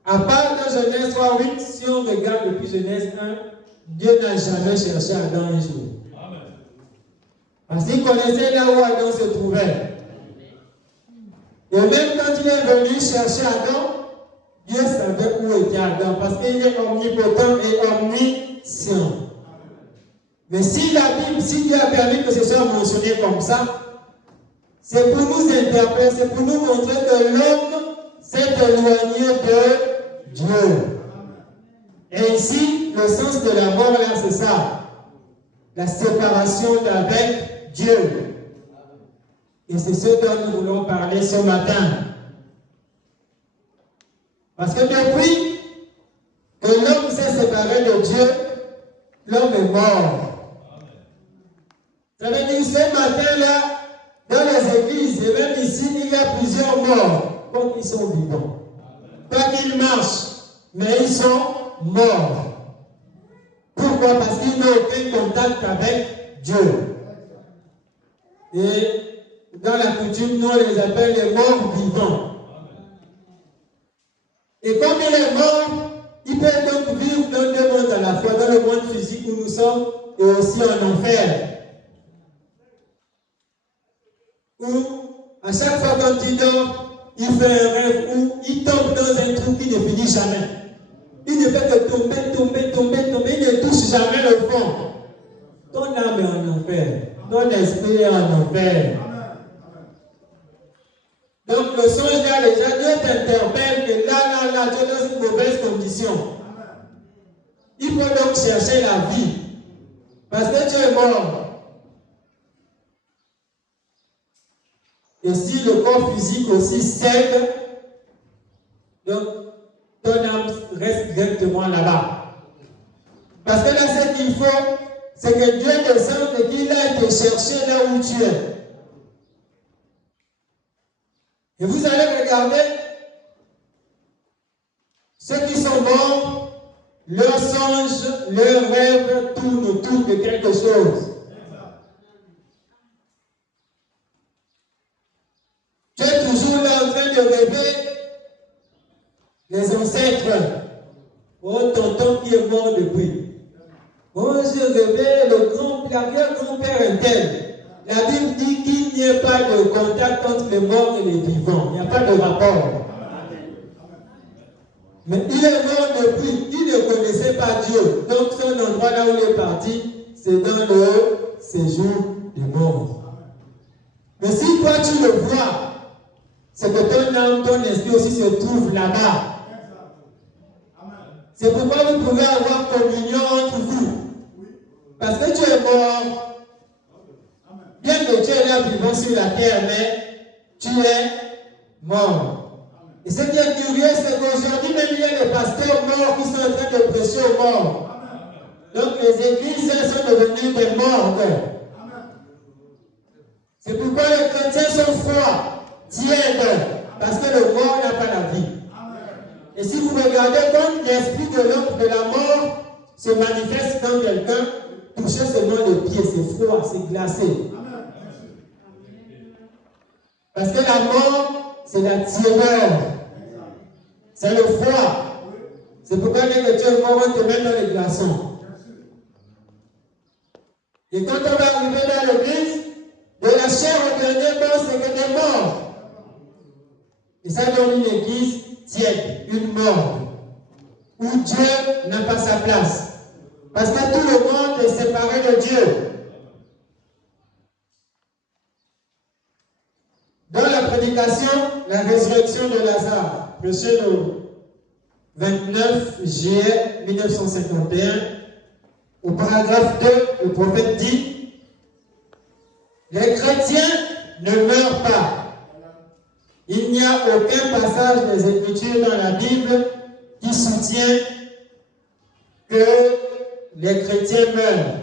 à part dans Genèse 3:8, si on regarde depuis Genèse 1, Dieu n'a jamais cherché Adam un jour. Parce qu'il connaissait là où Adam se trouvait. Et même quand il est venu chercher Adam, Dieu savait où était Adam, parce qu'il est omnipotent et omniscient. Mais si la Bible, si Dieu a permis que ce soit mentionné comme ça, c'est pour nous interpeller, c'est pour nous montrer que l'homme s'est éloigné de Dieu. Et ici, le sens de la mort là, c'est ça. La séparation d'avec Dieu. Et c'est ce dont nous voulons parler ce matin. Parce que depuis que l'homme s'est séparé de Dieu, l'homme est mort. Ça veut dire ce matin-là, dans les églises, et même ici, il y a plusieurs morts, comme ils sont vivants. Pas qu'ils marchent, mais ils sont morts. Pourquoi? Parce qu'ils n'ont aucun contact avec Dieu. Et dans la coutume, nous on les appelle les morts vivants. Et comme il est mort, il peut donc vivre dans deux mondes à la fois, dans le monde physique où nous sommes et aussi en enfer. Où, à chaque fois quand il dort, il fait un rêve où il tombe dans un trou qui ne finit jamais. Il ne fait que tomber, il ne touche jamais le fond. Ton âme est en enfer, ton esprit est en enfer. Donc le songe là, déjà, Dieu t'interpelle que là, tu es dans une mauvaise condition. Il faut donc chercher la vie. Parce que tu es mort. Et si le corps physique aussi cède, donc ton âme reste directement là-bas. Parce que là, ce qu'il faut, c'est que Dieu descende et qu'il aille te chercher là où tu es. Et vous allez regarder ceux qui sont morts, leurs songes, leurs rêves tournent autour de quelque chose. Tu es toujours là en train de rêver les ancêtres. Oh, tonton qui est mort depuis. Oh, je rêvais le grand-père un tel. La Bible dit qu'il n'y a pas de contact entre les morts et les vivants. Il n'y a pas de rapport. Mais il est mort depuis. Il ne connaissait pas Dieu. Donc son endroit là où il est parti, c'est dans le séjour des morts. Mais si toi tu le vois, c'est que ton âme, ton esprit aussi se trouve là-bas. C'est pourquoi vous pouvez avoir communion entre vous. Parce que tu es mort. Bien que tu es là vivant sur la terre, mais tu es mort. Et ce qui est curieux, c'est qu'aujourd'hui, même il y a des pasteurs morts qui sont en train de prêcher aux morts. Donc les églises sont devenues des morts. C'est pourquoi les chrétiens sont froids, tièdes, parce que le mort n'a pas la vie. Et si vous regardez comme l'esprit de l'homme de la mort se manifeste dans quelqu'un, toucher seulement le pied, c'est froid, c'est glacé. Parce que la mort, c'est la tiédeur. C'est le froid. C'est pourquoi dès que tu es mort, on te met dans les glaçons. Et quand on va arriver dans l'église, de la chair au dernier mort, c'est que des morts. Et ça donne une église tiède, une mort, où Dieu n'a pas sa place. Parce que tout le monde est séparé de Dieu. Dans la prédication, la résurrection de Lazare, prêché le 29 juillet 1951, au paragraphe 2, le prophète dit: les chrétiens ne meurent pas. Il n'y a aucun passage des Écritures dans la Bible qui soutient que les chrétiens meurent.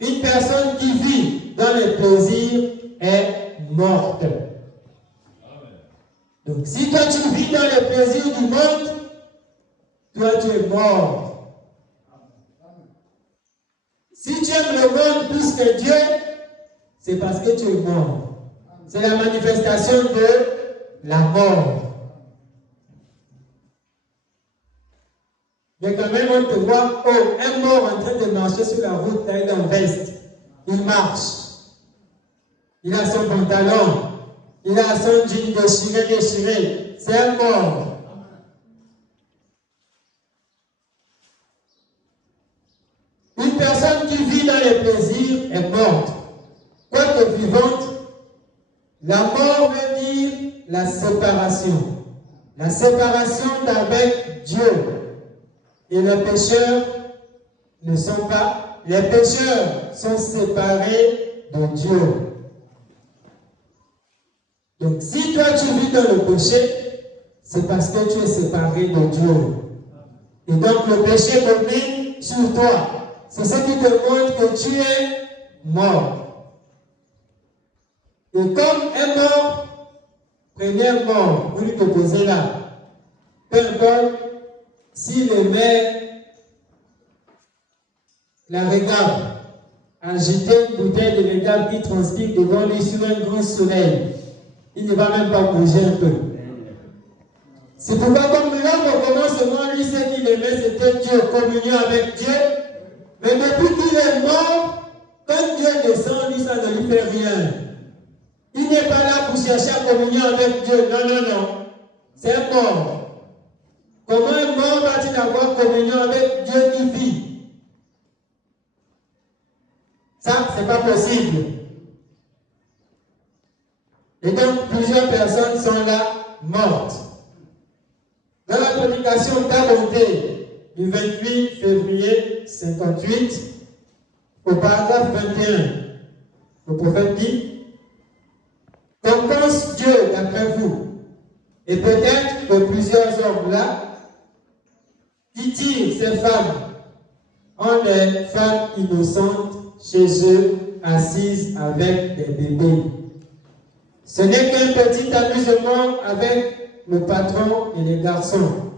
Une personne qui vit dans les plaisirs est morte. Donc, si toi tu vis dans les plaisirs du monde, toi tu es mort. Si tu aimes le monde plus que Dieu, c'est parce que tu es mort. C'est la manifestation de la mort. Mais quand même, on te voit, un mort en train de marcher sur la route, là, il est en veste. Il marche. Il a son pantalon. Il a son jean déchiré. C'est un mort. Une personne qui vit dans les plaisirs est morte. Quoique vivante, la mort veut dire la séparation. La séparation d'avec Dieu. Et les pécheurs ne sont pas. Les pécheurs sont séparés de Dieu. Donc, si toi tu vis dans le péché, c'est parce que tu es séparé de Dieu. Et donc, le péché domine sur toi. C'est ce qui te montre que tu es mort. Et comme un mort, prenez un mort, vous lui proposez là. Peu importe s'il aimait la régabe, agiter une bouteille de régabe qui transpire devant lui sur un grand soleil, il ne va même pas bouger un peu. C'est pourquoi comme l'homme au commencement, lui, ce qu'il aimait, c'était Dieu, communion avec Dieu. Mais depuis qu'il est mort, quand Dieu descend, lui, ça ne lui fait rien. Il n'est pas là pour chercher à communion avec Dieu. Non. C'est un mort. Comment un mort va-t-il avoir communion avec Dieu qui vit? Ça, c'est pas possible. Et donc, plusieurs personnes sont là, mortes. Dans la prédication d'Abondé du 28 février 58, au paragraphe 21, le prophète dit: qu'en pense Dieu d'après vous? Et peut-être que plusieurs hommes là, qui tirent ces femmes ont des femmes innocentes chez eux, assises avec des bébés. Ce n'est qu'un petit amusement avec le patron et les garçons.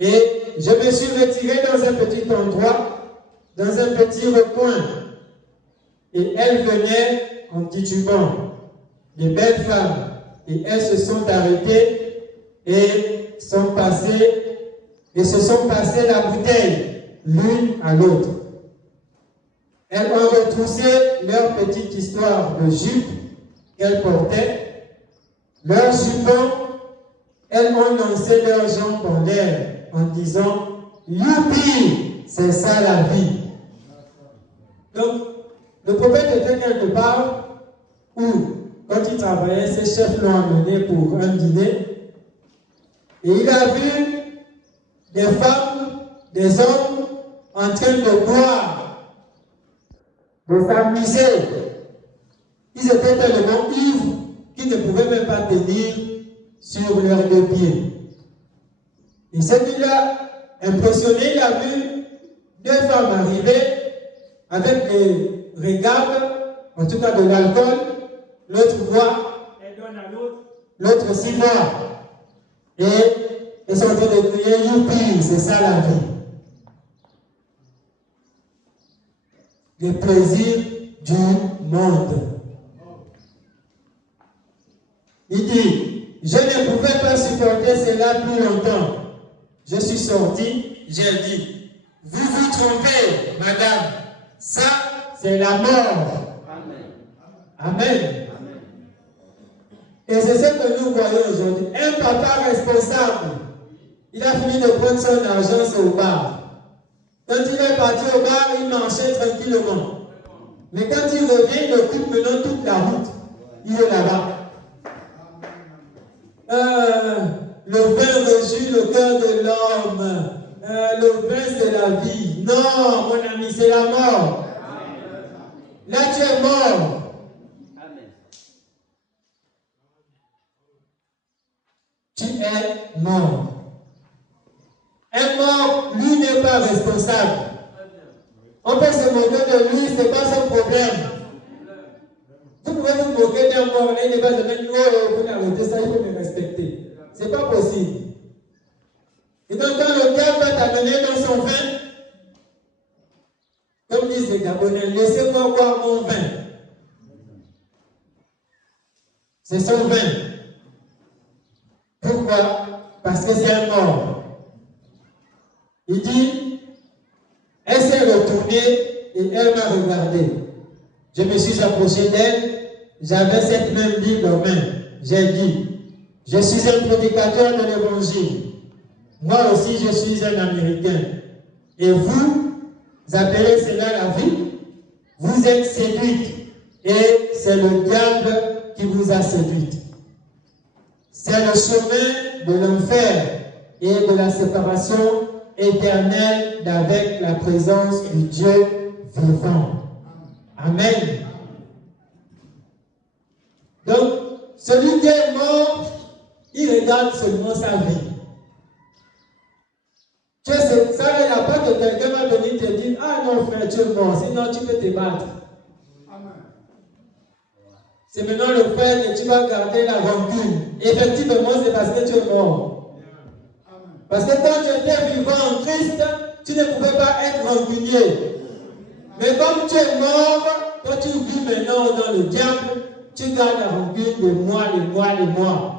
Et je me suis retiré dans un petit endroit, dans un petit recoin. Et elles venaient en titubant, des belles femmes. Et elles se sont arrêtées et se sont passées la bouteille, l'une à l'autre. Elles ont retroussé leur petite histoire de jupe qu'elles portaient, leurs jupons. Elles ont lancé leurs jambes en l'air en disant: youpi, c'est ça la vie. Donc, le prophète était quelque part où, quand il travaillait, ses chefs l'ont amené pour un dîner. Et il a vu des femmes, des hommes en train de boire, de s'amuser. Ils étaient tellement ivres qu'ils ne pouvaient même pas tenir sur leurs deux pieds. Et ce qui l'a impressionné, il a vu deux femmes arriver avec des régabes, en tout cas de l'alcool. L'autre boit, elle donne à l'autre, l'autre aussi boit. Et ils sont en train de crier: youpi, c'est ça la vie. Les plaisirs du monde. Il dit: je ne pouvais pas supporter cela plus longtemps. Je suis sorti, j'ai dit: vous vous trompez, madame. Ça, c'est la mort. Amen. Et c'est ce que nous voyons aujourd'hui. Un papa responsable, il a fini de prendre son argent sur le bar. Quand il est parti au bar, il marchait tranquillement. Mais quand il revient, il occupe maintenant toute la route. Il est là-bas. Le vin réjouit le cœur de l'homme. Le vin, c'est la vie. Non, mon ami, c'est la mort. Là, tu es mort. Tu es mort. Un mort, lui, n'est pas responsable. On peut se moquer de lui, ce n'est pas son problème. Vous pouvez vous moquer d'un mort, il n'est pas de même, oh, vous arrêtez ça, il faut me respecter. Ce n'est pas possible. Et donc, quand le diable va t'amener dans son vin, comme disent les Gabonais, laissez-moi boire mon vin. C'est son vin. Pourquoi? Parce que c'est un mort. Il dit, elle s'est retournée et elle m'a regardé. Je me suis approché d'elle, j'avais cette même Bible en main. J'ai dit, je suis un prédicateur de l'évangile. Moi aussi, je suis un Américain. Et vous appelez cela la vie? Vous êtes séduite. Et c'est le diable qui vous a séduite. C'est le chemin de l'enfer et de la séparation éternelle d'avec la présence du Dieu vivant. Amen. Donc, celui qui est mort, il regarde seulement sa vie. Tu sais, ça n'est pas que quelqu'un va venir te dire, ah non frère, tu es mort, sinon tu peux te battre. C'est maintenant le fait que tu vas garder la rancune. Effectivement, c'est parce que tu es mort. Parce que quand tu étais vivant en Christ, tu ne pouvais pas être rancunier. Mais comme tu es mort, quand tu vis maintenant dans le diable, tu gardes la rancune des mois, des mois, des mois.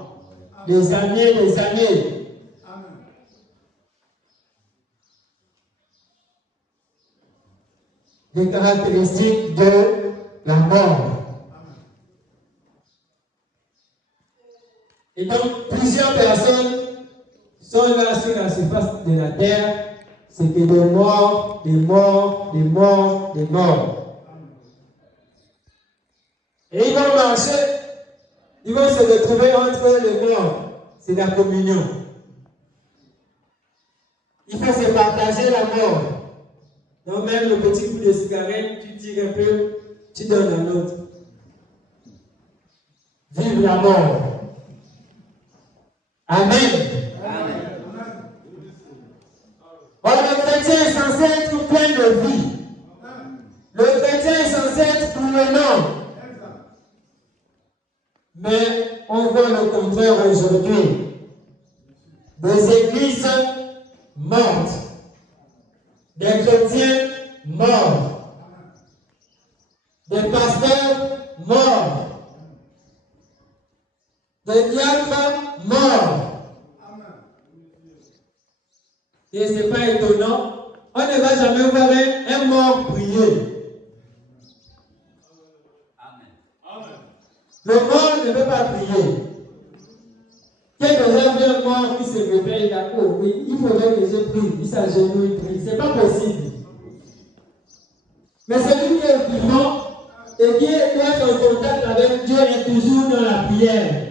Des années, des années. Des caractéristiques de la mort. Et donc, plusieurs personnes sont là sur la surface de la terre. C'est que des morts, des morts, des morts, des morts. Et ils vont marcher, ils vont se retrouver entre les morts. C'est la communion. Il faut se partager la mort. Donc même le petit coup de cigarette, tu tires un peu, tu donnes à l'autre. Vive la mort. Amen. Or, le chrétien est censé être plein de vie. Le chrétien est censé être prenant. Mais on voit le contraire aujourd'hui. Des églises mortes. Des chrétiens morts. Des pasteurs morts. Des diacres morts. Et ce n'est pas étonnant, on ne va jamais voir un mort prier. Le mort ne peut pas prier. Quelqu'un vient un mort qui se réveille, il a dit, oh oui, il faudrait que je prie, il s'agenouille, il prie. Ce n'est pas possible. Mais celui qui est vivant et qui est en contact avec Dieu est toujours dans la prière.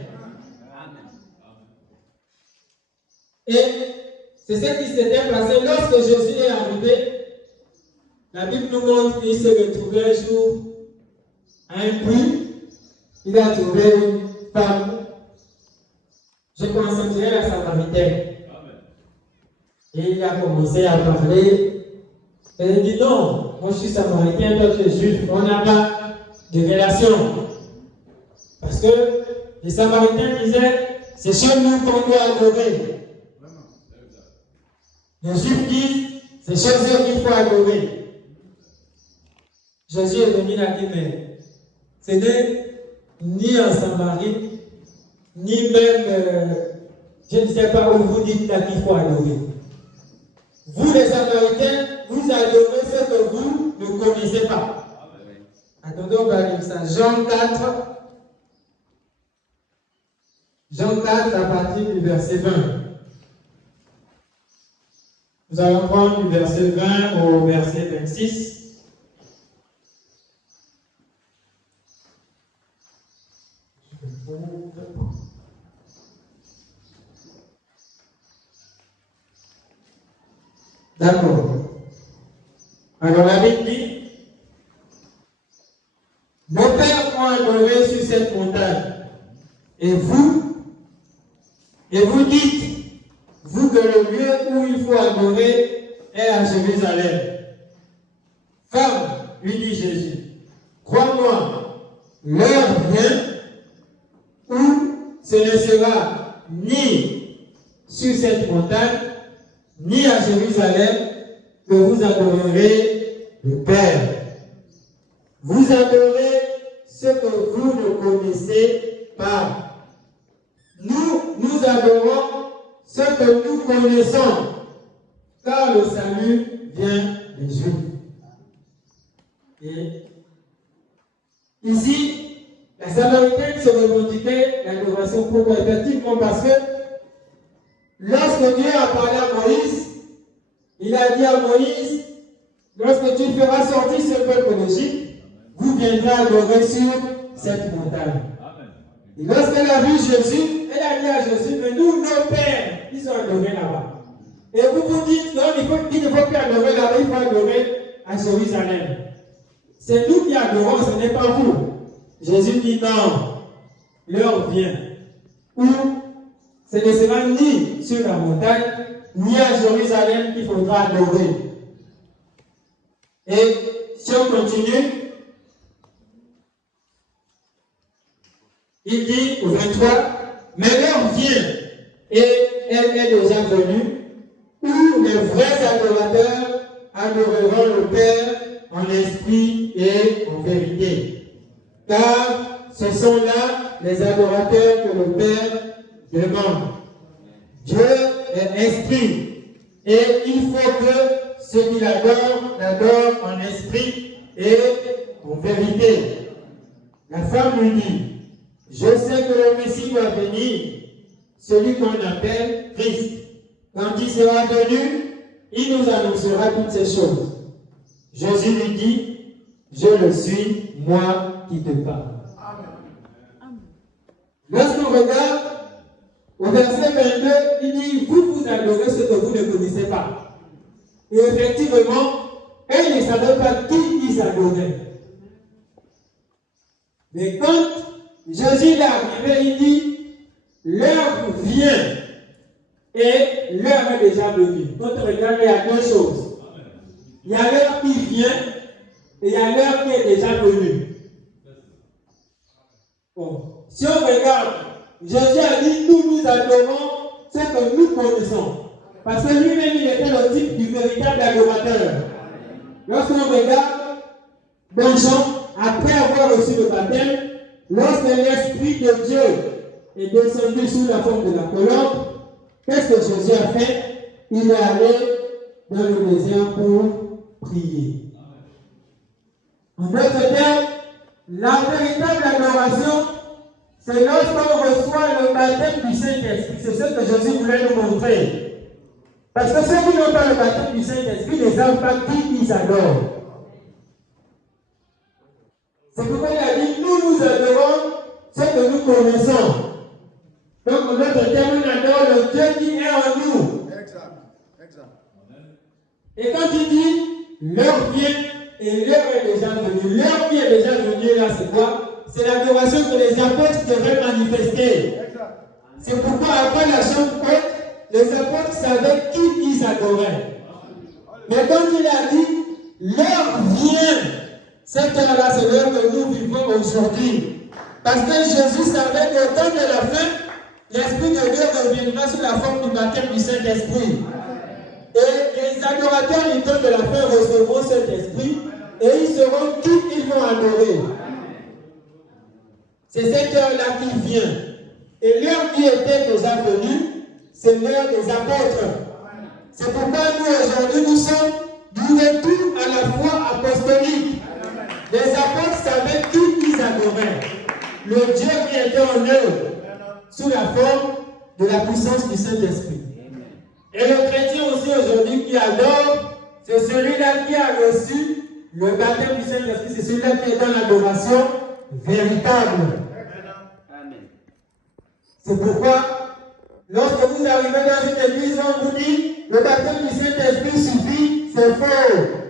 Et c'est ce qui s'était passé lorsque Jésus est arrivé. La Bible nous montre qu'il s'est retrouvé un jour à un puits. Il a trouvé une femme. Je concentrerai la Samaritaine. Et il a commencé à parler. Et il dit non, moi je suis Samaritain, toi tu es juif. On n'a pas de relation. Parce que les Samaritains disaient, c'est chez nous qu'on doit adorer. Les Juifs disent, c'est chez eux qu'il faut adorer. Jésus est venu là, dit, mais ce n'est ni en Samarie, ni même, je ne sais pas où vous dites là qu'il faut adorer. Vous, les Samaritains, vous adorez ce que vous ne connaissez pas. Attendez, on va lire ça. Jean 4, à partir du verset 20. Nous allons prendre du verset 20 au verset 26. D'accord. Alors la Bible dit, nos pères ont adoré sur cette montagne. Et vous dites, vous que le lieu où il faut adorer est à Jérusalem. Femme, lui dit Jésus, crois-moi, l'heure vient où ce ne sera ni sur cette montagne, ni à Jérusalem que vous adorerez le Père. Vous adorez ce que vous ne connaissez pas. Nous adorons ce que nous connaissons, car le salut vient des Juifs. Et ici, la Samaritaine se revendiquait l'adoration. Pourquoi? Effectivement, parce que lorsque Dieu a parlé à Moïse, il a dit à Moïse, lorsque tu feras sortir ce peuple d'Égypte, vous viendrez adorer sur cette montagne. Et lorsqu'elle a vu Jésus, elle a dit à Jésus, mais nous, nos pères, ils sont adorés là-bas. Et vous vous dites, non, il ne faut plus adorer là-bas, il faut adorer à Jérusalem. C'est nous qui adorons, ce n'est pas vous. Jésus dit non, l'heure vient où ce ne sera ni sur la montagne, ni à Jérusalem qu'il faudra adorer. Et si on continue, il dit au 23, mais l'heure vient, et elle est déjà venue, où les vrais adorateurs adoreront le Père en esprit et en vérité. Car ce sont là les adorateurs que le Père demande. Dieu est esprit, et il faut que ceux qui l'adorent en esprit et en vérité. La femme lui dit, je sais que le Messie va venir, celui qu'on appelle Christ. Quand il sera venu, il nous annoncera toutes ces choses. Jésus lui dit, je le suis, moi qui te parle. Lorsqu'on regarde au verset 22, il dit, vous adorez ce que vous ne connaissez pas. Et effectivement, elle ne savait pas qui ils adoraient. Mais quand Jésus est arrivé, il dit, l'heure vient et l'heure est déjà venue. Quand on regarde, il y a deux choses. Il y a l'heure qui vient et il y a l'heure qui est déjà venue. Bon. Si on regarde, Jésus a dit, nous adorons ce que nous connaissons. Parce que lui-même, il était le type du véritable adorateur. Lorsqu'on regarde dans Jean, après avoir reçu le baptême, lorsque l'Esprit de Dieu est descendu sous la forme de la colombe, qu'est-ce que Jésus a fait? Il est allé dans le désert pour prier. En d'autres termes, la véritable adoration, c'est lorsqu'on reçoit le baptême du Saint-Esprit. C'est ce que Jésus voulait nous montrer. Parce que ceux qui n'ont pas le baptême du Saint-Esprit ne savent pas qui ils adorent. C'est pourquoi il a dit, nous adorons ce que nous connaissons. Donc, en d'autres termes, on adore le Dieu qui est en nous. Exact. Et quand il dit, l'heure vient et l'heure est déjà venue. L'heure qui est déjà venue, là, c'est quoi? C'est l'adoration que les apôtres devaient manifester. C'est pourquoi, après la Pentecôte, les apôtres savaient qui ils adoraient. Mais quand il a dit, l'heure vient, cette heure-là, c'est l'heure que nous vivons aujourd'hui. Parce que Jésus savait qu'au temps de la fin, l'Esprit de Dieu reviendra sous la forme du baptême du Saint-Esprit. Et les adorateurs du temps de la fin recevront cet esprit et ils seront qui ils vont adorer. C'est cette heure-là qui vient. Et l'heure qui était déjà venue, c'est l'heure des apôtres. C'est pourquoi nous aujourd'hui nous sommes du retour à la foi apostolique. Les apôtres savaient qui ils adoraient. Le Dieu qui était en eux, sous la forme de la puissance du Saint-Esprit. Et le chrétien aussi aujourd'hui qui adore, c'est celui-là qui a reçu le baptême du Saint-Esprit, c'est celui-là qui est dans l'adoration véritable. C'est pourquoi, lorsque vous arrivez dans une église, on vous dit, le baptême du Saint-Esprit suffit, c'est faux.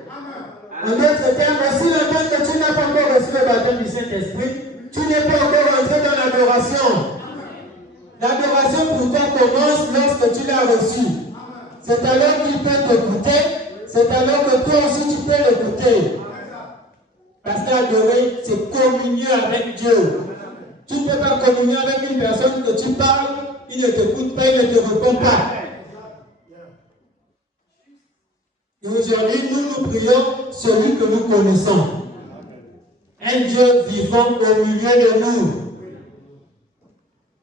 En d'autres termes, si longtemps que tu n'as pas encore reçu le baptême du Saint-Esprit, tu n'es pas encore entré dans l'adoration. L'adoration pour toi commence lorsque tu l'as reçu. c'est alors qu'il peut t'écouter, c'est alors que toi aussi tu peux l'écouter. Parce qu'adorer, c'est communier avec Dieu. Tu ne peux pas communier avec une personne que tu parles, il ne t'écoute pas, il ne te répond pas. Et aujourd'hui, nous prions celui que nous connaissons. Un Dieu vivant au milieu de nous.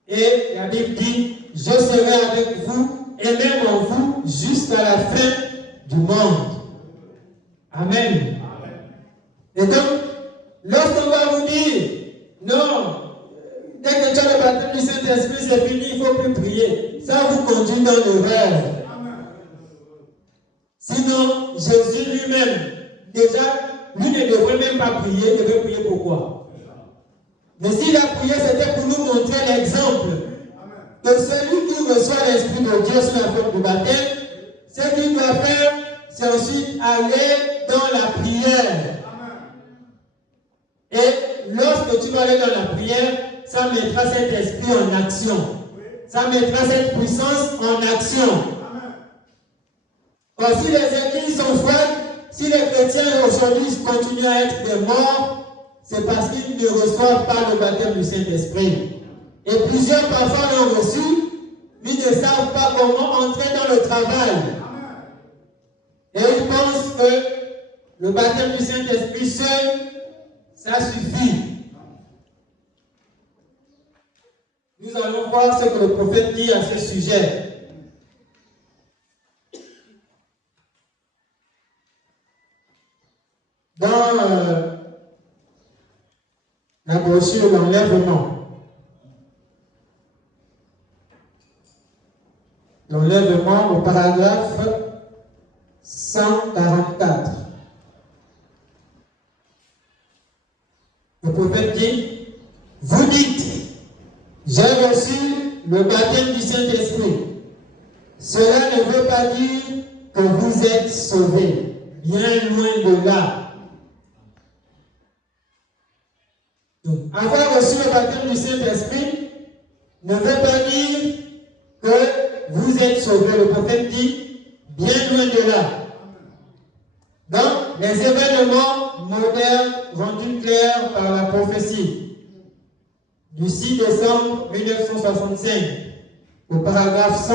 Et la Bible dit, je serai avec vous et même en vous jusqu'à la fin du monde. Amen. Et donc, lorsqu'on va vous dire, non, dès que tu as le baptême du Saint-Esprit, c'est fini, il ne faut plus prier. Ça vous conduit dans l'erreur. Sinon, Jésus lui-même, déjà, lui ne devrait même pas prier, il devrait prier pourquoi? Mais s'il a prié, c'était pour nous montrer l'exemple que celui qui reçoit l'Esprit de Dieu sous la forme du baptême, ce qu'il doit faire, c'est ensuite aller dans la prière. Et lorsque tu vas aller dans la prière, ça mettra cet esprit en action. Ça mettra cette puissance en action. Or, si les églises sont froides, si les chrétiens aujourd'hui continuent à être des morts, c'est parce qu'ils ne reçoivent pas le baptême du Saint-Esprit. Et plusieurs parfois l'ont reçu, mais ne savent pas comment entrer dans le travail. Et ils pensent que le baptême du Saint-Esprit seul, ça suffit. Nous allons voir ce que le prophète dit à ce sujet. Dans la brochure l'enlèvement. L'enlèvement au paragraphe 144. Le prophète dit, vous dites, j'ai reçu le baptême du Saint-Esprit. Cela ne veut pas dire que vous êtes sauvés. Bien loin de là. Donc, avoir reçu le baptême du Saint-Esprit ne veut pas dire que vous êtes sauvés. Le prophète dit, bien loin de là. Donc, les événements modernes rendus clairs par la prophétie du 6 décembre 1965, au paragraphe 100,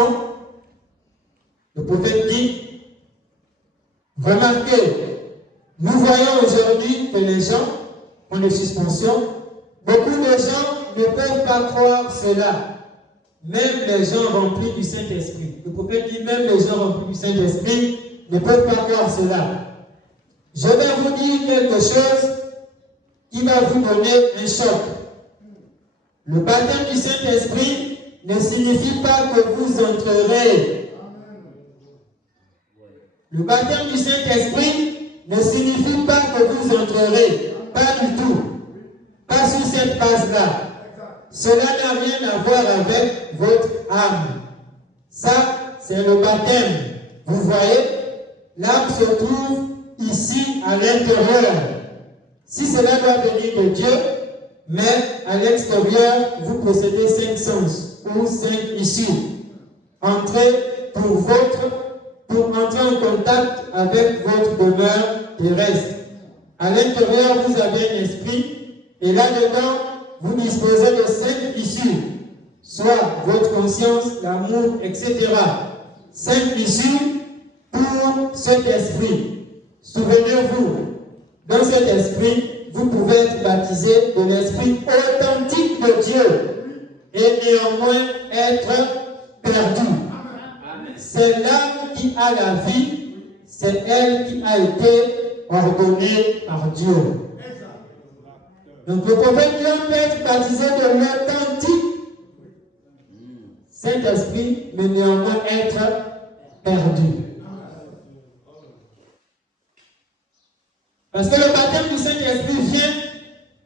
le prophète dit, remarquez, nous voyons aujourd'hui que les gens, en de suspension, beaucoup de gens ne peuvent pas croire cela. Même les gens remplis du Saint-Esprit. Le prophète dit, même les gens remplis du Saint-Esprit ne peuvent pas croire cela. Je vais vous dire quelque chose qui va vous donner un choc. Le baptême du Saint-Esprit ne signifie pas que vous entrerez. Le baptême du Saint-Esprit ne signifie pas que vous entrerez. Pas du tout. Pas sur cette base-là. Cela n'a rien à voir avec votre âme. Ça, c'est le baptême. Vous voyez, l'âme se trouve ici à l'intérieur. Si cela doit venir de Dieu, mais à l'extérieur, vous possédez 5 sens ou 5 issues. Entrez pour entrer en contact avec votre demeure terrestre. À l'intérieur, vous avez un esprit, et là-dedans, vous disposez de 5 issues, soit votre conscience, l'amour, etc. 5 issues pour cet esprit. Souvenez-vous, dans cet esprit, vous pouvez être baptisé de l'esprit authentique de Dieu et néanmoins être perdu. C'est l'âme qui a la vie, c'est elle qui a été ordonnée par Dieu. Donc le prophète peut être baptisé de l'authentique Saint-Esprit, mais néanmoins être perdu. Parce que le baptême du Saint-Esprit vient,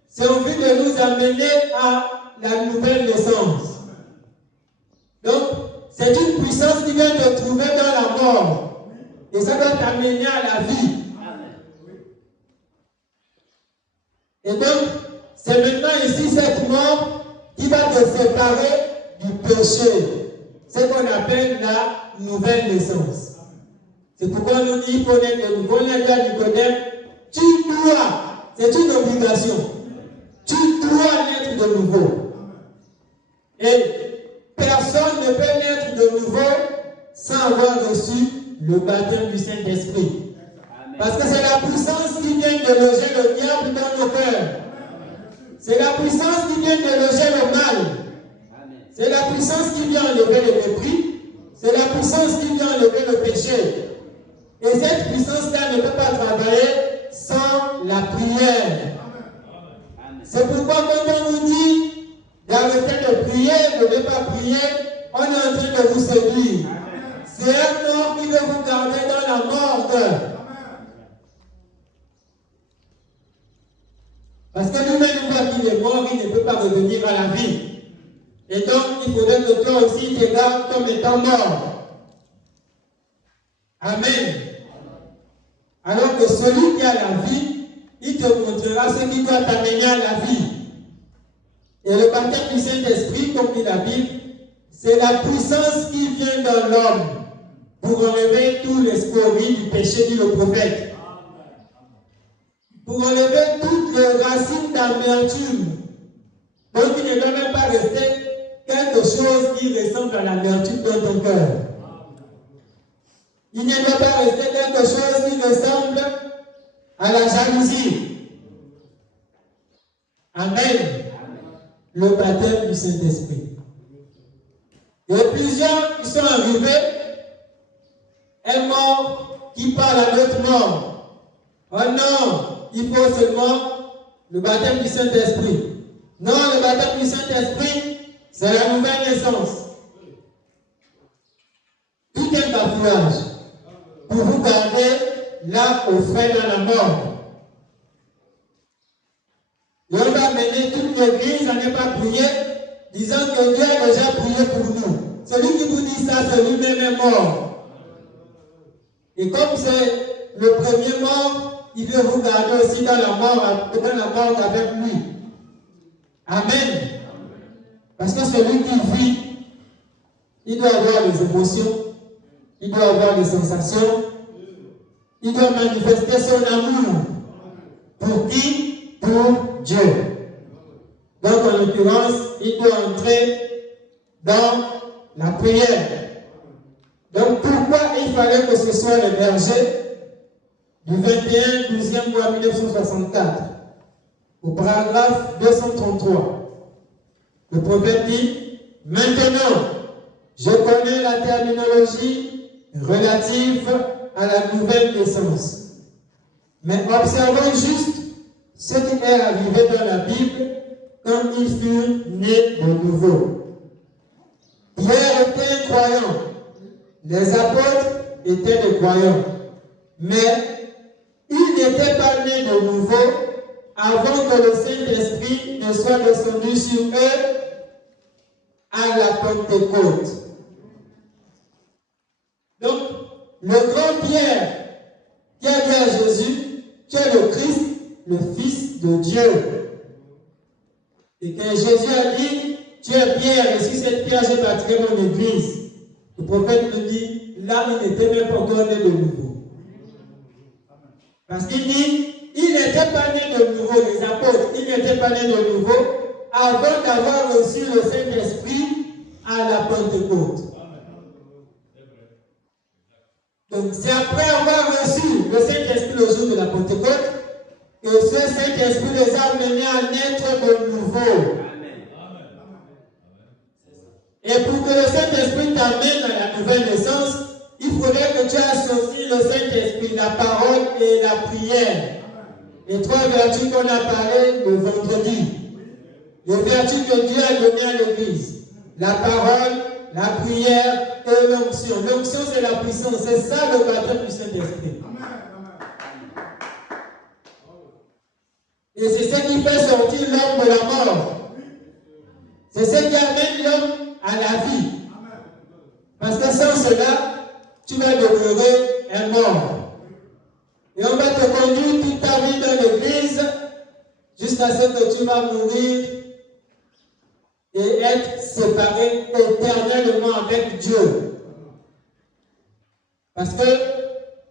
c'est en vue de nous amener à la nouvelle naissance. Donc, c'est une puissance qui vient te trouver dans la mort. Et ça doit t'amener à la vie. Et donc, c'est maintenant ici cette mort qui va te séparer du péché. C'est ce qu'on appelle la nouvelle naissance. C'est pourquoi nous dit, il faut naître de nouveau. On a dit à Nicodème, tu dois, c'est une obligation. Tu dois naître de nouveau. Et personne ne peut naître de nouveau sans avoir reçu le baptême du Saint-Esprit. Parce que c'est la puissance qui vient de loger le diable dans nos cœurs. C'est la puissance qui vient de loger le mal. C'est la puissance qui vient enlever le mépris. C'est la puissance qui vient enlever le péché. Et cette puissance-là ne peut pas travailler sans la prière. C'est pourquoi quand on vous dit d'arrêter de prier, de ne pas prier, on est en train de vous séduire. C'est un homme qui veut vous garder dans la mort. Parce que lui-même, une fois qu'il est mort, il ne peut pas revenir à la vie. Et donc, il faudrait que toi aussi te gardes comme étant mort. Amen. Alors que celui qui a la vie, il te montrera ce qui doit t'amener à la vie. Et le baptême du Saint-Esprit, comme dit la Bible, c'est la puissance qui vient dans l'homme pour enlever tous les scories du péché, dit le prophète. Pour enlever toutes les racines d'amertume. Donc il ne doit même pas rester quelque chose qui ressemble à l'amertume dans ton cœur. Il ne doit pas rester quelque chose qui ressemble à la jalousie. Amen. Le baptême du Saint-Esprit. Il y a plusieurs qui sont arrivés, un mort qui parle à l'autre mort. Oh non, il faut seulement le baptême du Saint-Esprit. Non, le baptême du Saint-Esprit, c'est la nouvelle naissance. Tout est bafouillage pour vous garder là au frais dans la mort. Et on va mener toute l'église à ne pas prier, disant que Dieu a déjà prié pour nous. Celui qui vous dit ça, c'est lui-même est mort. Et comme c'est le premier mort, il veut vous garder aussi dans la mort avec lui. Amen. Parce que celui qui vit, il doit avoir les émotions, il doit avoir les sensations, il doit manifester son amour. Pour qui? Pour Dieu. Donc en l'occurrence, il doit entrer dans la prière. Donc pourquoi il fallait que ce soit le berger du 21 12e mois 1964 au paragraphe 233. Le prophète dit, maintenant, je connais la terminologie relative à la nouvelle naissance. Mais observons juste ce qui est arrivé dans la Bible quand ils furent nés de nouveau. Pierre était un croyant. Les apôtres étaient des croyants. Mais ils n'étaient pas nés de nouveau avant que le Saint-Esprit ne soit descendu sur eux à la Pentecôte. Donc, le grand Pierre qui a dit à Jésus, tu es le Christ, le Fils de Dieu. Et quand Jésus a dit, tu es Pierre, et sur cette pierre, je bâtirai mon église. Le prophète nous dit, là, il n'était même pas encore né de nouveau. Parce qu'il dit, il n'était pas né de nouveau, les apôtres, ils n'étaient pas nés de nouveau avant d'avoir reçu le Saint-Esprit à la Pentecôte. Donc, c'est après avoir reçu le Saint-Esprit le jour de la Pentecôte que ce Saint-Esprit les a menés à naître de nouveau. Et pour que le Saint-Esprit t'amène à la nouvelle naissance, il faudrait que tu associes le Saint-Esprit, la parole et la prière. Les trois vertus qu'on a parlé le vendredi. Les vertus que Dieu a données à l'Église. La parole, la prière et l'onction. L'onction, c'est la puissance. C'est ça le baptême du Saint-Esprit. Et c'est ce qui fait sortir l'homme de la mort. C'est ce qui amène l'homme à la vie. Parce que sans cela, tu vas demeurer un mort. Et on va te conduire toute ta vie dans l'église jusqu'à ce que tu vas mourir et être séparé éternellement avec Dieu. Parce que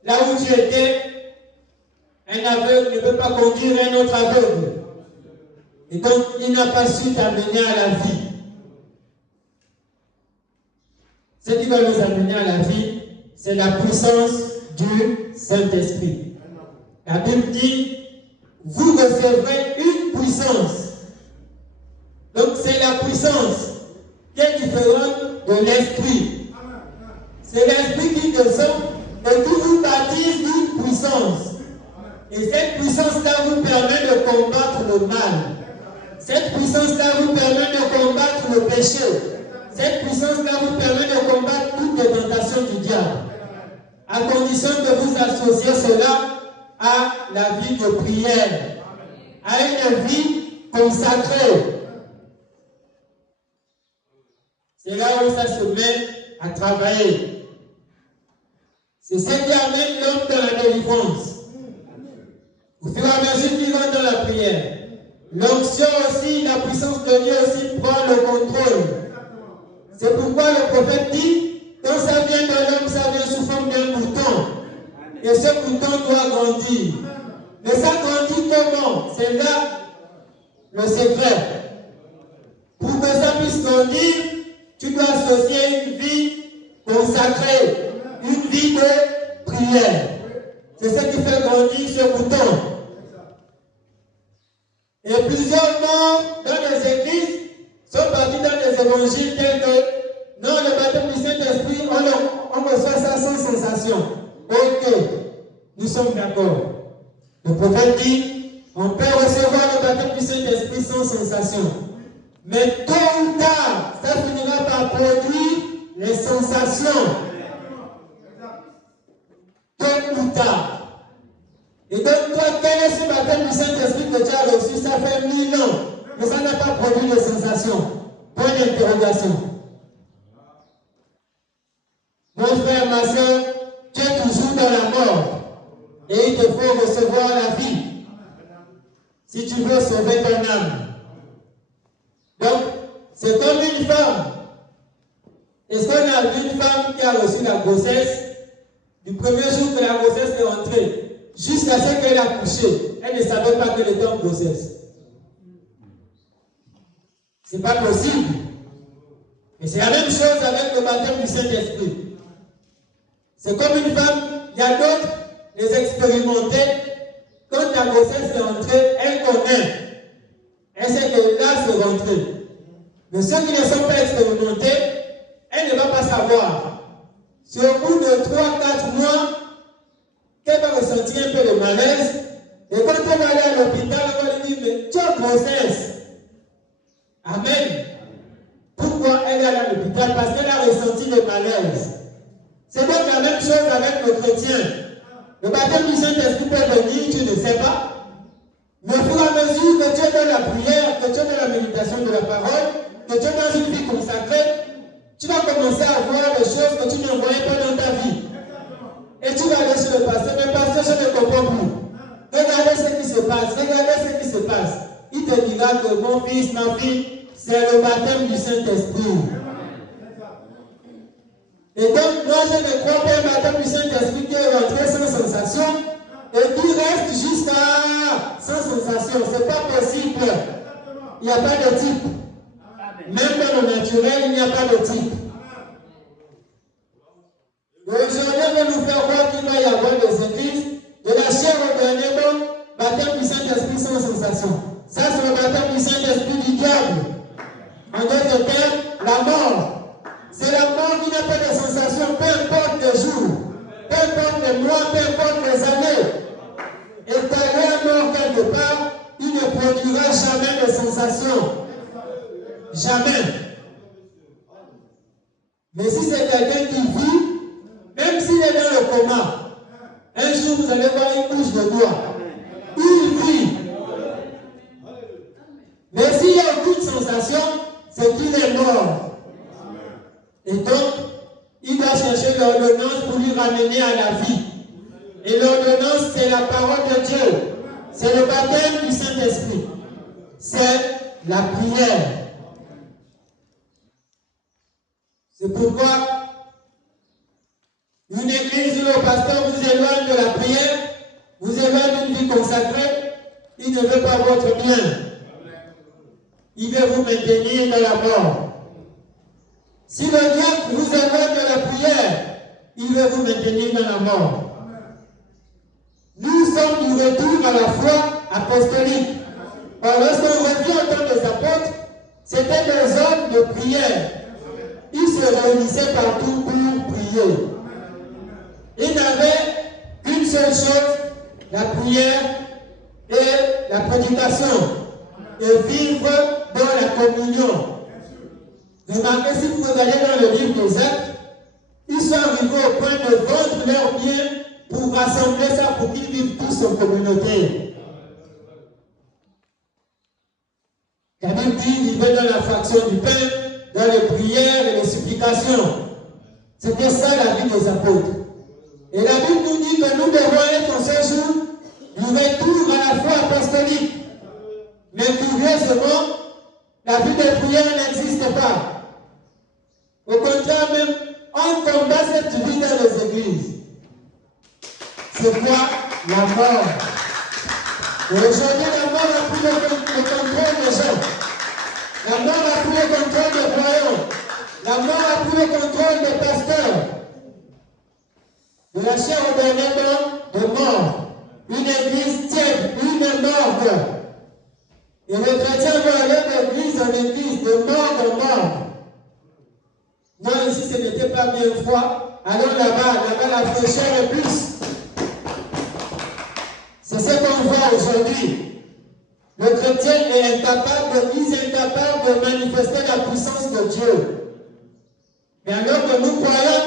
là où tu étais, un aveugle ne peut pas conduire un autre aveugle. Et donc, il n'a pas su t'amener à la vie. Ce qui va nous amener à la vie, c'est la puissance du Saint-Esprit. La Bible dit, vous recevrez une puissance. Donc, c'est la puissance qui est différente de l'Esprit. C'est l'Esprit qui descend et qui vous baptise d'une puissance. Et cette puissance-là vous permet de combattre le mal. Cette puissance-là vous permet de combattre le péché. Cette puissance-là vous permet de combattre toutes les tentations du diable. À condition de vous associer cela à la vie de prière, à une vie consacrée. C'est là où ça se met à travailler. C'est ce qui amène l'homme dans la délivrance. Au fur et à mesure qu'il rentre dans la prière, l'onction aussi, la puissance de Dieu aussi prend le contrôle. C'est pourquoi le prophète dit, quand ça vient de l'homme, ça vient sous forme d'un bouton. Et ce bouton doit grandir. Mais ça grandit comment? C'est là le secret. Pour que ça puisse grandir, tu dois associer une vie consacrée, une vie de prière. C'est ce qui fait grandir ce bouton. Et plusieurs morts dans les églises sont partis dans les évangiles tels que non, le baptême du Saint-Esprit, on reçoit ça sans sensation. Ok, nous sommes d'accord. Le prophète dit, on peut recevoir le baptême du Saint-Esprit sans sensation. Mais tôt ou tard, ça finira par produire les sensations. Tôt ou tard. Et donc, toi, quel est ce baptême du Saint-Esprit que tu as reçu? Ça fait 1000 ans, mais ça n'a pas produit de sensation. Point d'interrogation. Mon frère, ma soeur, tu es toujours dans la mort. Et il te faut recevoir la vie. Si tu veux sauver ton âme. Donc, c'est comme une femme. Est-ce qu'on a vu une femme qui a reçu la grossesse? Du premier jour que la grossesse est entrée, jusqu'à ce qu'elle a couché, elle ne savait pas qu'elle était en grossesse. Ce n'est pas possible. Et c'est la même chose avec le baptême du Saint-Esprit. C'est comme une femme, il y a d'autres, les expérimentés, quand la grossesse est entrée, elle connaît. Elle sait que là, c'est rentré. Mais ceux qui ne sont pas expérimentés, elle ne va pas savoir. Si au bout de 3-4 mois, qu'elle va ressentir un peu de malaise, et quand elle va aller à l'hôpital, elle va lui dire, mais tu as grossesse. Amen. Pourquoi elle est allée à l'hôpital? Parce qu'elle a ressenti le malaise. C'est donc la même chose avec le chrétien. Le baptême du Saint-Esprit peut venir, tu ne sais pas. Mais au fur et à mesure que tu es dans la prière, que tu es dans la méditation de la parole, que tu es dans une vie consacrée, tu vas commencer à voir des choses que tu ne voyais pas dans ta vie. Et tu vas aller sur le pasteur, mais pasteur, je ne comprends plus. Regardez ce qui se passe, regardez ce qui se passe. Il te dira que mon fils, ma fille, c'est le baptême du Saint-Esprit. Et donc, moi, je ne crois pas un baptême du Saint-Esprit qui est rentré sans sensation et qui reste jusqu'à sans sensation. Ce n'est pas possible. Il n'y a pas de type. Même dans le naturel, il n'y a pas de type. Aujourd'hui, on va nous faire voir qu'il va y avoir des églises de la chair au dernier mot, baptême du Saint-Esprit sans sensation. Ça, c'est le baptême du Saint-Esprit du diable. En d'autres termes, la mort. C'est la mort qui n'a pas de sensation, peu importe les jours, peu importe les mois, peu importe les années. Et quand il est mort quelque part, il ne produira jamais de sensation. Jamais. Mais si c'est quelqu'un qui vit, même s'il est dans le coma, un jour vous allez voir une bouche de doigt. Il vit. Mais s'il n'y a aucune sensation, c'est qu'il est mort. Et donc, il doit chercher l'ordonnance pour lui ramener à la vie. Et l'ordonnance, c'est la parole de Dieu. C'est le baptême du Saint-Esprit. C'est la prière. C'est pourquoi une église où le pasteur vous éloigne Il ne veut pas votre bien. Il veut vous maintenir dans la mort. Si le diable vous éloigne de la prière, il veut vous maintenir dans la mort. Nous sommes du retour à la foi apostolique. Alors, lorsqu'on revient au temps des apôtres, c'était des hommes de prière. Ils se réunissaient partout pour prier. Ils n'avaient qu'une seule chose, la prière et la prédication, et vivre dans la communion. Remarquez, si vous regardez dans le livre des Actes, ils sont arrivés au point de vendre leurs biens pour rassembler ça, pour qu'ils vivent tous en communauté. La Bible dit qu'ils vivaient dans la fraction du pain, dans les prières et les supplications. C'était ça la vie des apôtres. Et la Bible nous dit que nous devons être en ce jour du retour à la foi apostolique. Mais curieusement, la vie de prière n'existe pas. Au contraire même, on combat cette vie dans les églises. C'est quoi? La mort. Et aujourd'hui, la mort a pris le contrôle des gens. La mort a pris le contrôle des croyants. La mort a pris le contrôle des pasteurs. De la chair au dernier temps de mort. Une église tiède, une morte. Et le chrétien veut aller d'église en église, de mort en mort. Non, ici ce n'était pas bien froid. Alors là-bas, la fraîcheur est plus. C'est ce qu'on voit aujourd'hui. Le chrétien est incapable de manifester la puissance de Dieu. Mais alors que nous croyons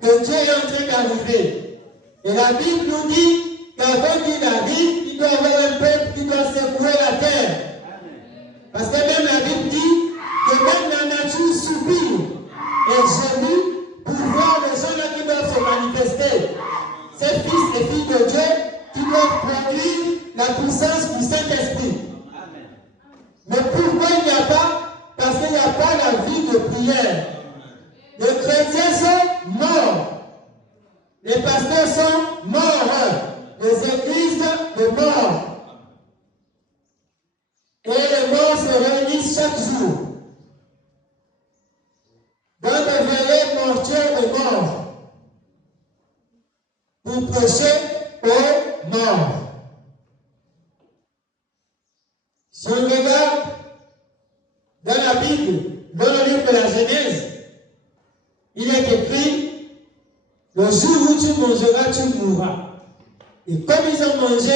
que Dieu est en train d'arriver. Et la Bible nous dit qu'avant qu'il arrive, il doit y avoir un peuple qui doit secouer la terre. Parce que même la Bible dit que même la nature soupire et gémit pour voir les gens là qui doivent se manifester. Ces fils et filles de Dieu qui doivent produire la puissance du Saint-Esprit. Mais pourquoi il n'y a pas? Parce qu'il n'y a pas la vie de prière. Les chrétiens sont morts. Les pasteurs sont morts. Les églises de mort. Et les morts se réunissent chaque jour. Dans des veillées mortuaires de mort. Pour prêcher aux morts. Si on regarde dans la Bible, dans le livre de la Genèse, il est écrit, le jour où tu mangeras, tu mourras. Et comme ils ont mangé,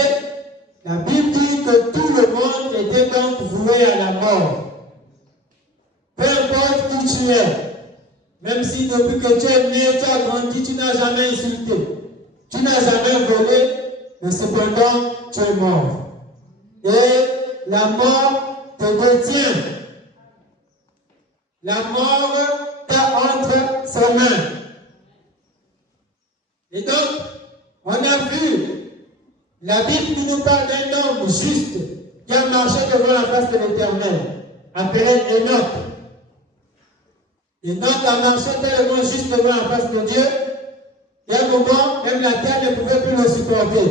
la Bible dit que tout le monde était donc voué à la mort. Peu importe qui tu es, même si depuis que tu es né, tu as grandi, tu n'as jamais insulté, tu n'as jamais volé, mais cependant, tu es mort. Et la mort te détient. La mort t'a entre ses mains. Et donc, on a vu, la Bible qui nous parle d'un homme juste qui a marché devant la face de l'Éternel, appelé Enoch. Enoch a marché tellement juste devant la face de Dieu, et à un moment, même la terre ne pouvait plus le supporter.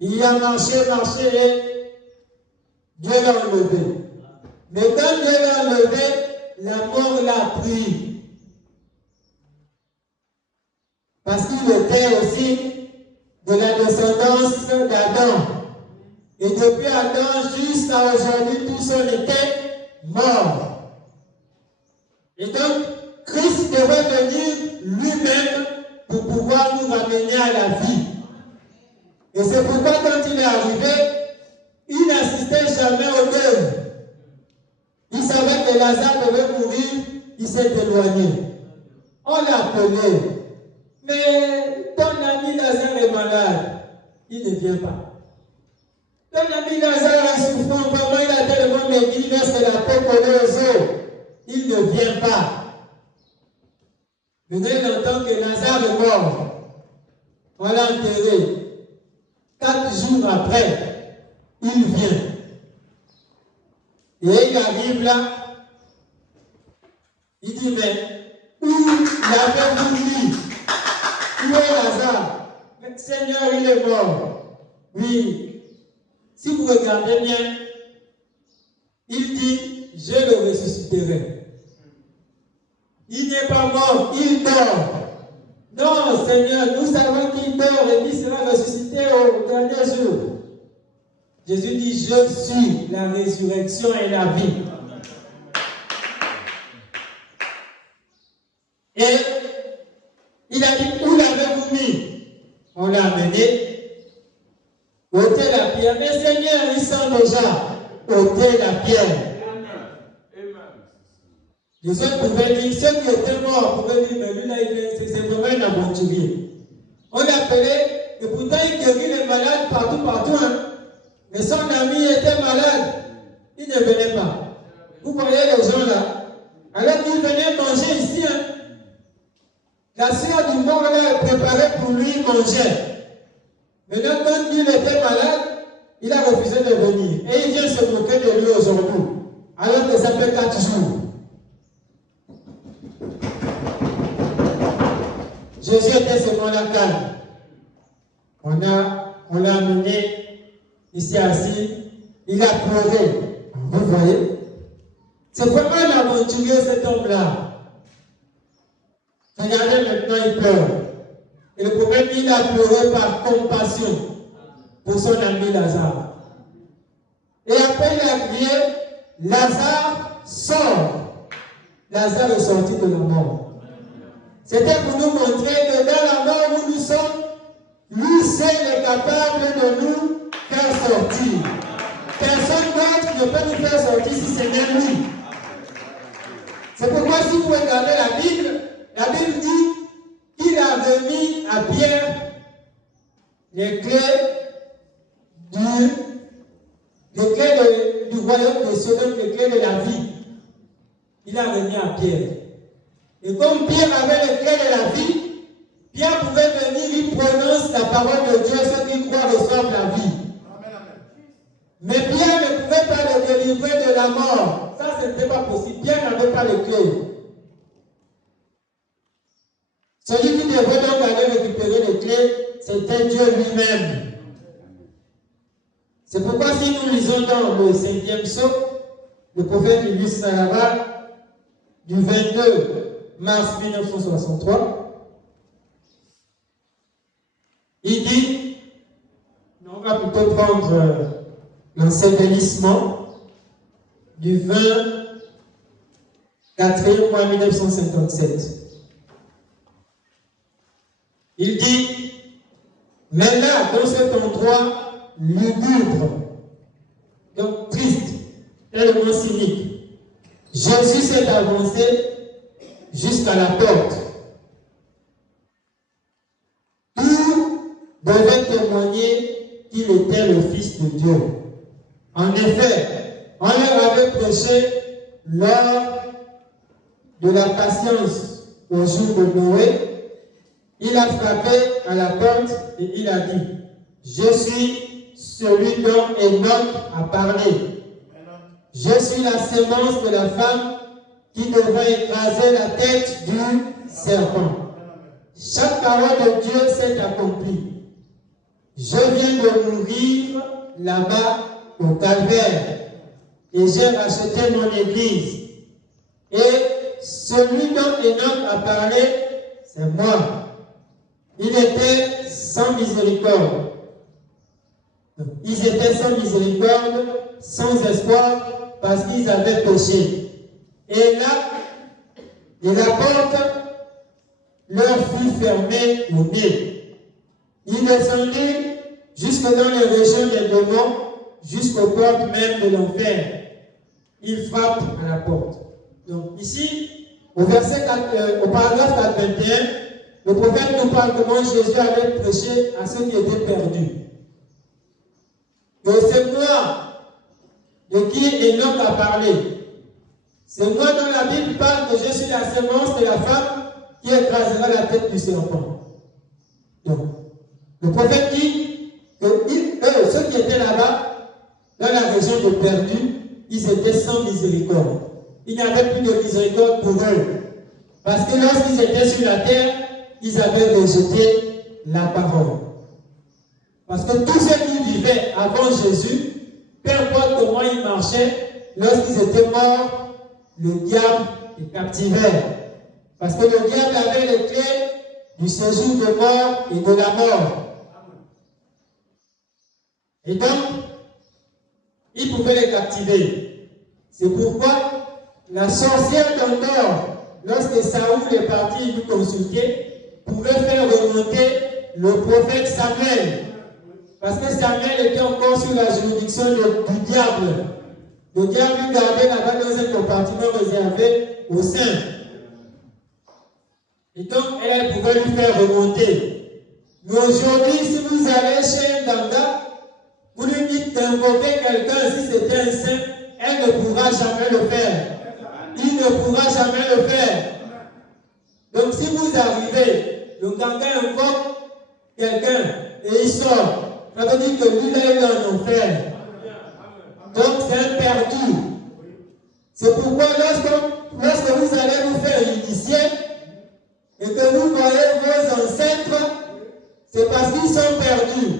Il a marché et Dieu l'a enlevé. Mais quand Dieu l'a enlevé, la mort l'a pris. Parce qu'il était aussi de la descendance d'Adam. Et depuis Adam jusqu'à aujourd'hui, tous on était morts. Et donc, Christ devait venir lui-même pour pouvoir nous ramener à la vie. Et c'est pourquoi quand il est arrivé, il n'assistait jamais au deuil. Il savait que Lazare devait mourir, il s'est éloigné. On l'a appelé. Mais ton ami Lazare est malade. Il ne vient pas. Ton ami Lazare a souffert, vraiment il a tellement maigri, il reste la peau collée aux os. Il ne vient pas. Maintenant, il entend que Lazare est mort. On l'a enterré. 4 jours après, il vient. Et il arrive là. Il dit, mais où l'avez-vous mis? Où est Lazare? Le Seigneur, il est mort. Oui. si vous regardez bien, il dit, je le ressusciterai. Il n'est pas mort, il dort. Non, Seigneur, nous savons qu'il dort et qu'il sera ressuscité au dernier jour. Jésus dit, je suis la résurrection et la vie. Et il a dit, où l'avez-vous mis? On l'a amené, ôtez la pierre. Mais Seigneur, ils sont déjà ôté la pierre. Les autres pouvaient dire, ceux qui étaient morts pouvaient dire, mais lui là, c'est vraiment un aventurier. On l'appelait, et pourtant il guérit les malades partout. Hein. Mais son ami était malade, il ne venait pas. Vous voyez les gens là, alors qu'il venait manger ici, hein. La sœur du mort là préparait pour lui manger. Maintenant, quand il était malade, il a refusé de venir. Et il vient se moquer de lui aujourd'hui, alors que ça fait 4 jours. Jésus était seulement là calme. On l'a amené ici assis. Il a pleuré. Vous voyez? C'est vraiment un aventurier cet homme-là. Regardez maintenant, il pleure. Et le prophète, il a pleuré par compassion pour son ami Lazare. Et après, il a crié, Lazare sort. Lazare est sorti de la mort. C'était pour nous montrer que dans la mort où nous sommes, lui seul est capable de nous faire sortir. Personne d'autre ne peut nous faire sortir si c'est même lui. C'est pourquoi si vous regardez la Bible dit qu'il a remis à Pierre les clés du royaume des Sodomes, les clés de la vie. Il a remis à Pierre. Et comme Pierre avait les clés de la vie, Pierre pouvait venir, il prononce la parole de Dieu, ceux qui croient reçoivent la vie. Mais Pierre ne pouvait pas le délivrer de la mort. Ça, ce n'était pas possible. Pierre n'avait pas les clés. Celui qui devait donc aller récupérer les clés, c'était Dieu lui-même. C'est pourquoi si nous lisons dans le 5e psaume, le prophète illustre ça là-bas, du 22 mars 1963, il dit, on va plutôt prendre l'ensevelissement du 24 mois 1957. Il dit, mais là, dans cet endroit lugubre, donc triste, tellement cynique, Jésus s'est avancé jusqu'à la porte. Tout devait témoigner qu'il était le Fils de Dieu. En effet, on leur avait prêché lors de la patience au jour de Noé. Il a frappé à la porte et il a dit, je suis celui dont Enoch a parlé. Je suis la sémence de la femme qui devrait écraser la tête du serpent. Chaque parole de Dieu s'est accomplie. Je viens de mourir là-bas au calvaire et j'ai racheté mon église. Et celui dont Enoch a parlé, c'est moi. Il était sans miséricorde. Ils étaient sans miséricorde, sans espoir, parce qu'ils avaient péché. Et la porte leur fut fermée au nez. Ils descendaient jusque dans les régions des démons, jusqu'aux portes même de l'enfer. Ils frappent à la porte. Donc ici, au paragraphe 421, le prophète nous parle comment Jésus allait prêcher à ceux qui étaient perdus. Donc c'est moi de qui Enoch a parlé. C'est moi dont la Bible parle que je suis la sémence de la femme qui écrasera la tête du serpent. Donc, le prophète dit que ceux qui étaient là-bas, dans la région de perdus, ils étaient sans miséricorde. Il n'y avait plus de miséricorde pour eux. Parce que lorsqu'ils étaient sur la terre, ils avaient rejeté la parole. Parce que tous ceux qui vivaient avant Jésus, peu importe comment ils marchaient, lorsqu'ils étaient morts, le diable les captivait. Parce que le diable avait les clés du séjour de mort et de la mort. Et donc, il pouvait les captiver. C'est pourquoi la sorcière d'Endor, lorsque Saoul est parti lui consulter, pouvait faire remonter le prophète Samuel. Parce que Samuel était encore sous la juridiction du diable. Le diable lui gardait là-bas dans un compartiment réservé aux saints. Et donc, elle pouvait lui faire remonter. Mais aujourd'hui, si vous allez chez un ganga, vous lui dites d'invoquer quelqu'un, si c'était un saint, elle ne pourra jamais le faire. Il ne pourra jamais le faire. Donc, si vous arrivez, le ganga invoque quelqu'un et il sort. Ça veut dire que lui, là, il est en enfer. Donc, c'est un perdu. C'est pourquoi lorsque vous allez vous faire initier et que vous voyez vos ancêtres, c'est parce qu'ils sont perdus.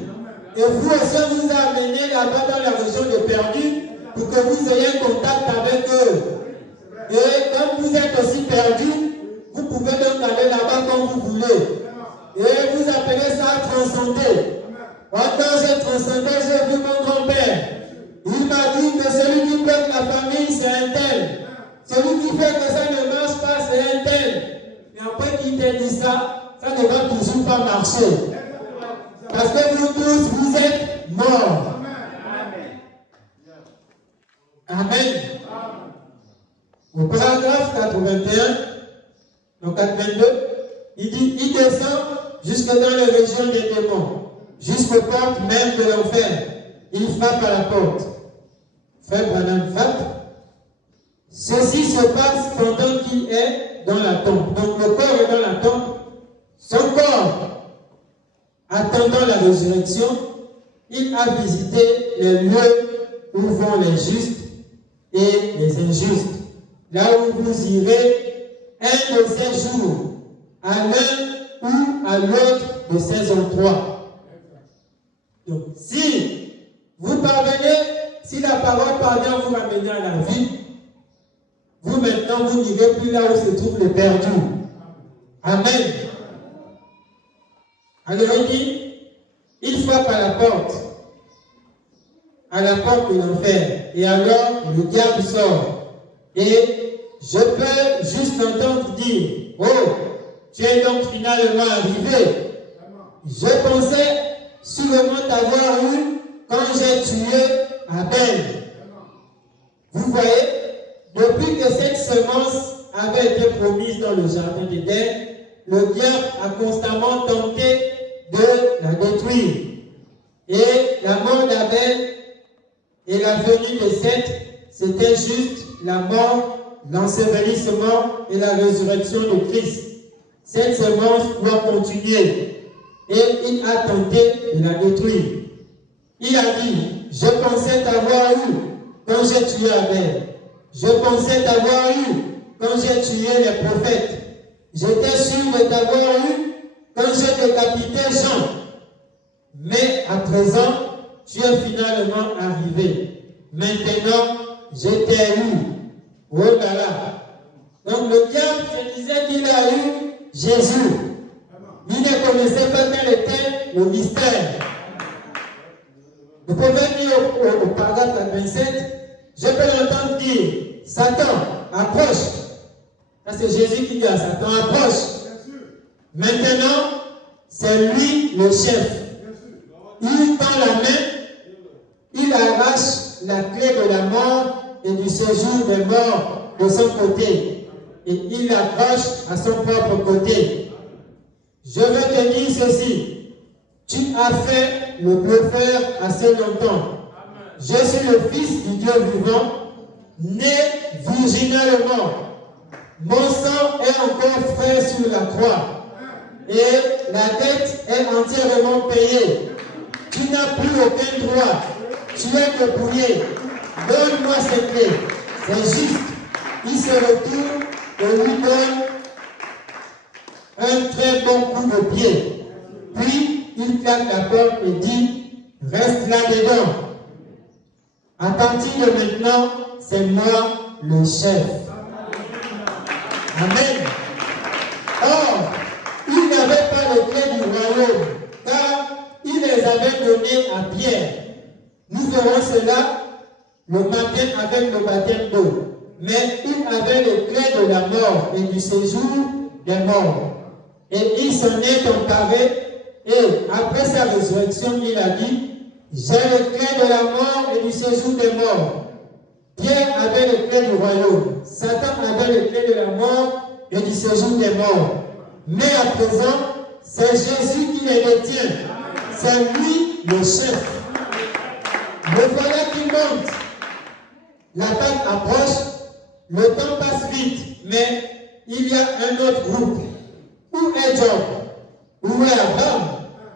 Et vous aussi, vous amenez là-bas dans la région de perdus pour que vous ayez contact avec eux. Et comme vous êtes aussi perdus, vous pouvez donc aller là-bas comme vous voulez. Et vous appelez ça transcender. Quand j'ai transcendé, j'ai vu mon grand-père. Il m'a dit que celui qui pète la famille, c'est un tel. Celui qui fait que ça ne marche pas, c'est un tel. Et après qu'il t'ait dit ça, ça ne va toujours pas marcher. Parce que vous tous, vous êtes morts. Amen. Au paragraphe 81, donc 82, il dit, il descend jusque dans les régions des démons, jusqu'aux portes même de l'enfer. Il frappe à la porte. Frère Branham frappe. Ceci se passe pendant qu'il est dans la tombe. Donc le corps est dans la tombe. Son corps, attendant la résurrection, il a visité les lieux où vont les justes et les injustes. Là où vous irez un de ces jours, à l'un ou à l'autre de ces endroits. Donc, si vous parvenez, si la parole parvient vous ramener à la vie, vous maintenant, vous n'irez plus là où se trouvent les perdus. Amen. Alors il dit, il frappe à la porte de l'enfer. Et alors, le diable sort. Et je peux juste entendre dire, oh, tu es donc finalement arrivé. Je pensais sûrement t'avoir eu quand j'ai tué Abel. Vous voyez, depuis que cette semence avait été promise dans le jardin d'Éden, le diable a constamment tenté de la détruire. Et la mort d'Abel et la venue de Seth, c'était juste la mort, l'ensevelissement et la résurrection de Christ. Cette semence doit continuer. Et il a tenté de la détruire. Il a dit, je pensais t'avoir eu quand j'ai tué Abel. Je pensais t'avoir eu quand j'ai tué les prophètes. J'étais sûr de t'avoir eu quand j'ai décapité Jean. Mais à présent, tu es finalement arrivé. Maintenant, je t'ai eu. Oh là là. Donc le diable se disait qu'il a eu Jésus. Il ne connaissait pas quel était le mystère. Vous pouvez lire au paragraphe 27, je peux l'entendre dire, Satan, approche. Ça c'est Jésus qui dit à Satan, approche. Maintenant, c'est lui le chef. Il tend la main, il arrache la clé de la mort et du séjour des morts de son côté. Et il l'accroche à son propre côté. Je veux te dire ceci. Tu as fait le bluffeur assez longtemps. Je suis le fils du Dieu vivant, né virginalement. Mon sang est encore frais sur la croix. Et la dette est entièrement payée. Tu n'as plus aucun droit. Tu es dépouillé. Donne-moi cette clé. C'est juste. Il se retourne et lui donne un très bon coup de pied. Puis, il claque la porte et dit, reste là-dedans. À partir de maintenant, c'est moi le chef. Amen. Or, il n'avait pas les clés du royaume, car il les avait données à Pierre. Nous verrons cela le matin avec le baptême d'eau. Mais il avait les clés de la mort et du séjour des morts. Et il s'en est emparé, et après sa résurrection, il a dit, j'ai les clés de la mort et du séjour des morts. Pierre avait les clés du royaume. Satan avait les clés de la mort et du séjour des morts. Mais à présent, c'est Jésus qui les détient. C'est lui le chef. Le voilà qui monte. L'attaque approche. Le temps passe vite, mais il y a un autre groupe. Où est Job? Où est Abraham?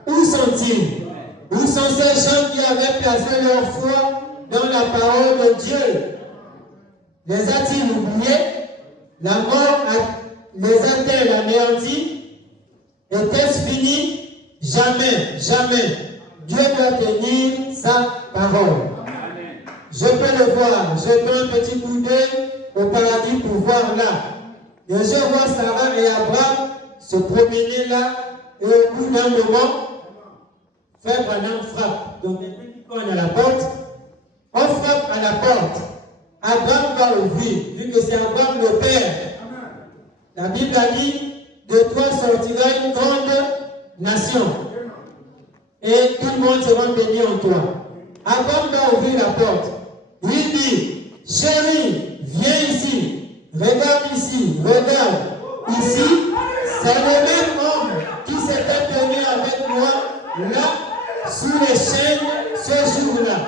Où sont-ils? Où sont ces gens qui avaient placé leur foi dans la parole de Dieu? Les a-t-il oubliés? La mort les a-t-elle anéantis? Était-ce fini? Jamais, jamais. Dieu doit tenir sa parole. Je peux le voir. Je fais un petit coup d'œil au paradis pour voir là. Et je vois Sarah et Abraham se promener là, et au bout d'un moment, Frère Branham frappe. Donc, quelqu'un qui cogne à la porte, on frappe à la porte. Abraham va ouvrir, vu que c'est Abraham le Père. La Bible a dit, de toi sortira une grande nation. Et tout le monde sera béni en toi. Abraham va ouvrir la porte. Il dit, chérie, viens ici. Regarde ici, regarde. Ici, c'est le même homme qui s'était tenu avec moi là, sous les chaînes, ce jour-là.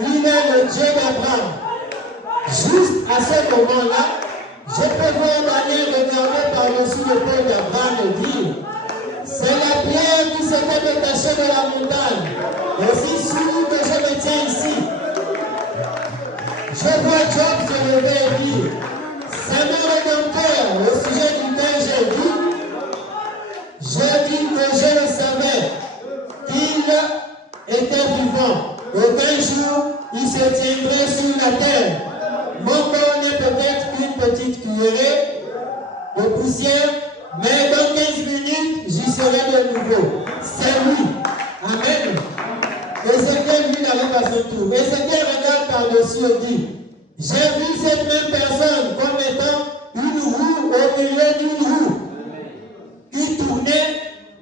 Il est le Dieu d'Abraham. Juste à ce moment-là, je peux voir Daniel regarder par-dessus le peuple d'Abraham et dire, c'est la pierre qui s'était détachée de la montagne. Aussi sûr que je me tiens ici. Je vois Job se lever et dire, Seigneur Rédempteur, au sujet duquel j'ai dit que je le savais, qu'il était vivant. Aucun jour, il se tiendrait sur la terre. Mon corps n'est peut-être qu'une petite cuillerée de poussière, mais dans 15 minutes, j'y serai de nouveau. C'est lui. Amen. Ézéchiel, lui, n'avait pas son tour. Ézéchiel regarde par-dessus et dit, j'ai vu cette même personne comme étant une roue au milieu d'une roue qui tournait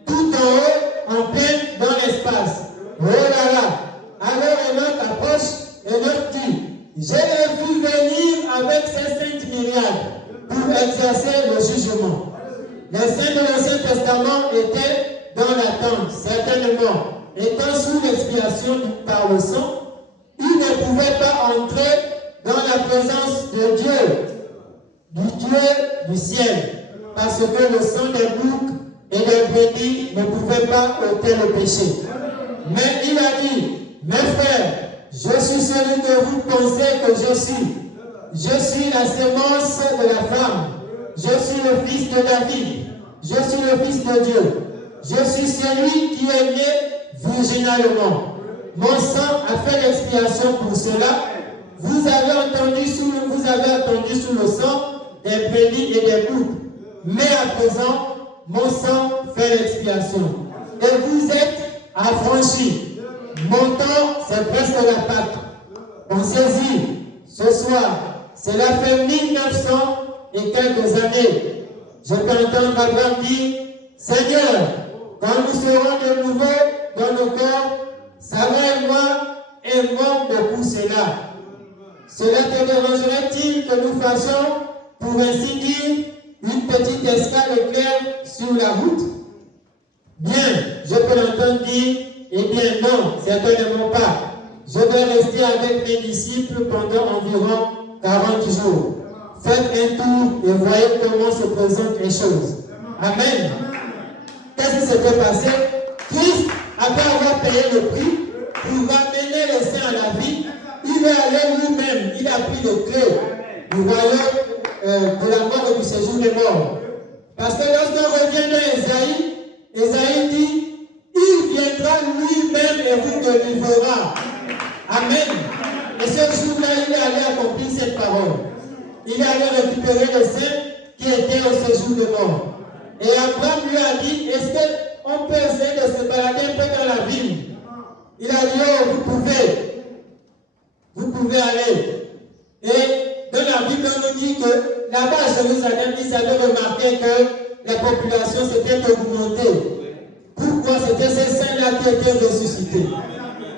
tout en haut, en plein dans l'espace. Oh là là! Alors Enoch approche, Enoch dit, je l'ai vu venir avec ses 5 myriades pour exercer le jugement. Les saints de l'Ancien Testament étaient dans l'attente, certainement. Étant sous l'expiation par le sang, ils ne pouvaient pas entrer dans la présence de Dieu, du Dieu du ciel, parce que le sang des boucs et des brebis ne pouvait pas ôter le péché. Mais il a dit, mes frères, je suis celui que vous pensez que je suis. Je suis la sémence de la femme. Je suis le fils de David. Je suis le fils de Dieu. Je suis celui qui est né virginalement. Mon sang a fait l'expiation pour cela. Vous avez entendu sous le sang des brebis et des boucs. Mais à présent, mon sang fait l'expiation. Et vous êtes affranchis. Mon temps, c'est presque la Pâque. Pensez-y, ce soir, cela fait 1900 et quelques années. Je peux entendre Abraham dire, Seigneur, quand nous serons de nouveau dans nos corps, Sarah et moi aimons beaucoup cela. Cela te dérangerait-il que nous fassions, pour ainsi dire, une petite escale éclair sur la route? Bien, je peux l'entendre dire, eh bien non, certainement pas. Je vais rester avec mes disciples pendant environ 40 jours. Faites un tour et voyez comment se présentent les choses. Amen. Qu'est-ce qui s'était passé? Christ, après avoir payé le prix, pour ramener les saints à la vie, il est allé lui-même, il a pris le clé du royaume de la mort et du séjour des morts. Parce que lorsqu'on revient dans Ésaïe dit, il viendra lui-même et vous délivrer. Et ce jour-là, il est allé accomplir cette parole. Il est allé récupérer le saint qui était au séjour de mort. Et Abraham lui a dit, est-ce qu'on peut essayer de se balader un peu dans la ville? Il a dit, oh, vous pouvez aller. Et dans la Bible, on nous dit que là-bas à Jérusalem, ils avaient remarqué que la population s'était augmentée. Pourquoi? C'était ces saints-là qui étaient ressuscités.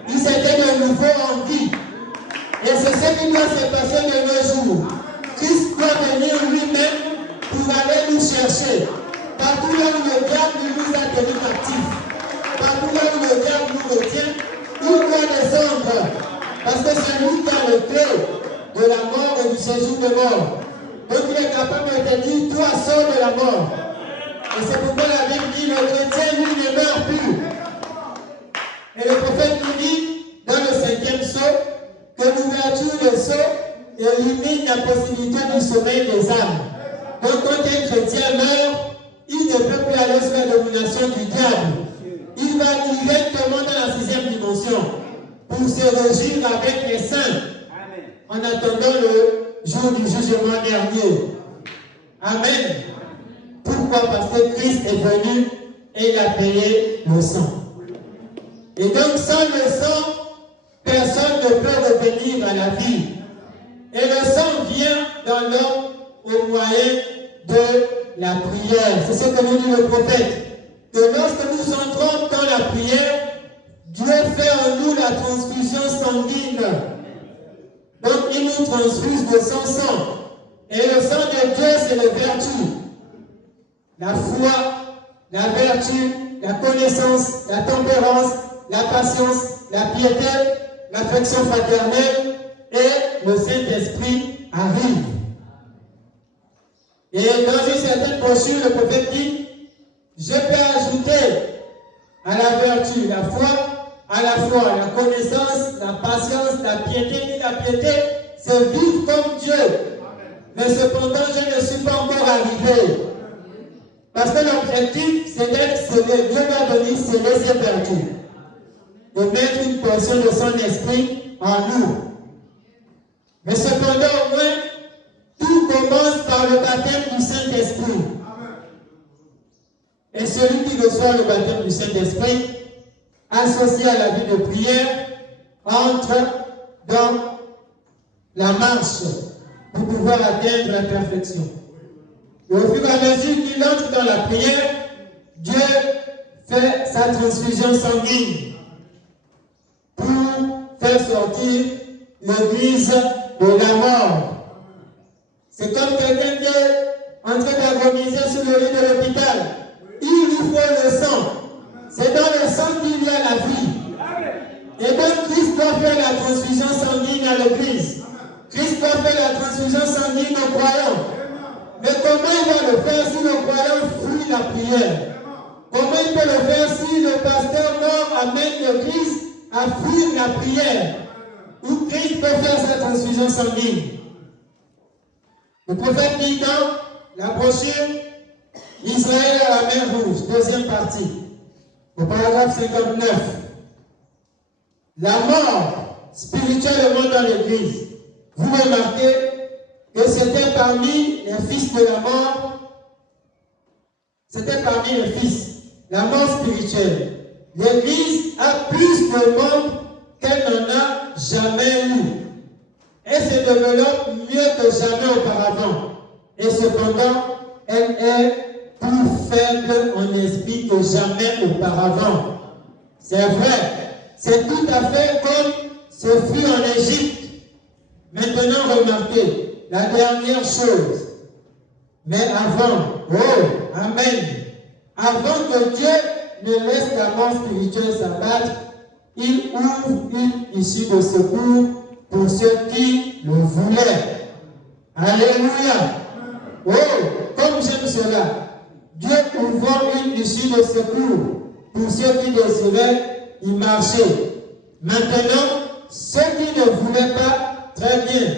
Ils étaient de nouveau en vie. Et c'est ce qui doit se passer de nos jours. Christ doit venir lui-même pour aller nous chercher. Partout là où le diable nous a tenus captifs, partout là où le diable nous retient, il doit descendre. Parce que c'est lui qui a le clé de la mort et du séjour de mort. Donc il est capable de te dire, toi sors de la mort. Et c'est pourquoi la Bible dit, le chrétien, lui, ne meurt plus. Et le prophète nous dit, dans le 5e sceau, que l'ouverture des sceaux élimine la possibilité du sommeil des âmes. Donc quand un chrétien meurt, il ne peut plus aller sous la domination du diable. Il va directement dans la 6e dimension pour se réjouir avec les saints en attendant le jour du jugement dernier. Amen. Pourquoi? Parce que Christ est venu et il a payé le sang. Et donc sans le sang, personne ne peut revenir à la vie. Et le sang vient dans l'homme au moyen de la prière. C'est ce que nous dit le prophète. Que lorsque nous entrons dans la prière, Dieu fait en nous la transfusion sanguine. Donc il nous transfuse de son sang. Et le sang de Dieu, c'est la vertu. La foi, la vertu, la connaissance, la tempérance, la patience, la piété, l'affection fraternelle et le Saint-Esprit arrive. Et dans une certaine brochure, le prophète dit, je peux ajouter à la vertu la foi, à la foi la connaissance, la patience, la piété. La piété, c'est vivre comme Dieu. Mais cependant, je ne suis pas encore arrivé. Parce que l'objectif, c'est d'être scellé. Dieu va venir sceller ses vertus. De mettre une portion de son esprit en nous. Mais cependant, au moins, tout commence par le baptême du Saint-Esprit. Et celui qui reçoit le baptême du Saint-Esprit, associé à la vie de prière, entre dans la marche pour pouvoir atteindre la perfection. Et au fur et à mesure qu'il entre dans la prière, Dieu fait sa transfusion sanguine pour faire sortir l'Église de la mort. C'est comme quelqu'un qui est en train d'agoniser sur le lit de l'hôpital. Il lui faut le sang. C'est dans le sang qu'il y a la vie. Et donc Christ doit faire la transfusion sanguine à l'Église. Christ doit faire la transfusion sanguine aux croyants. Mais comment il va le faire si le croyant fuit la prière? Comment il peut le faire si le pasteur mort amène l'Église à fuir la prière? Où Christ peut faire sa transfusion sanguine? Le prophète dit dans la brochure Israël à la mer Rouge, deuxième partie, au paragraphe 59. La mort spirituellement dans l'Église. Vous remarquez que c'était parmi les fils de la mort, c'était parmi les fils, la mort spirituelle. L'Église a plus de membres qu'elle n'en a jamais eu. Elle se développe mieux que jamais auparavant. Et cependant, elle est plus faible en esprit que jamais auparavant. C'est vrai. C'est tout à fait comme ce fut en Égypte. Maintenant, remarquez, la dernière chose. Mais avant, oh, amen. Avant que Dieu ne laisse la mort spirituelle s'abattre, il ouvre une issue de secours pour ceux qui le voulaient. Alléluia. Oh, comme j'aime cela. Dieu ouvre une issue de secours pour ceux qui désiraient y marcher. Maintenant, ceux qui ne voulaient pas, très bien,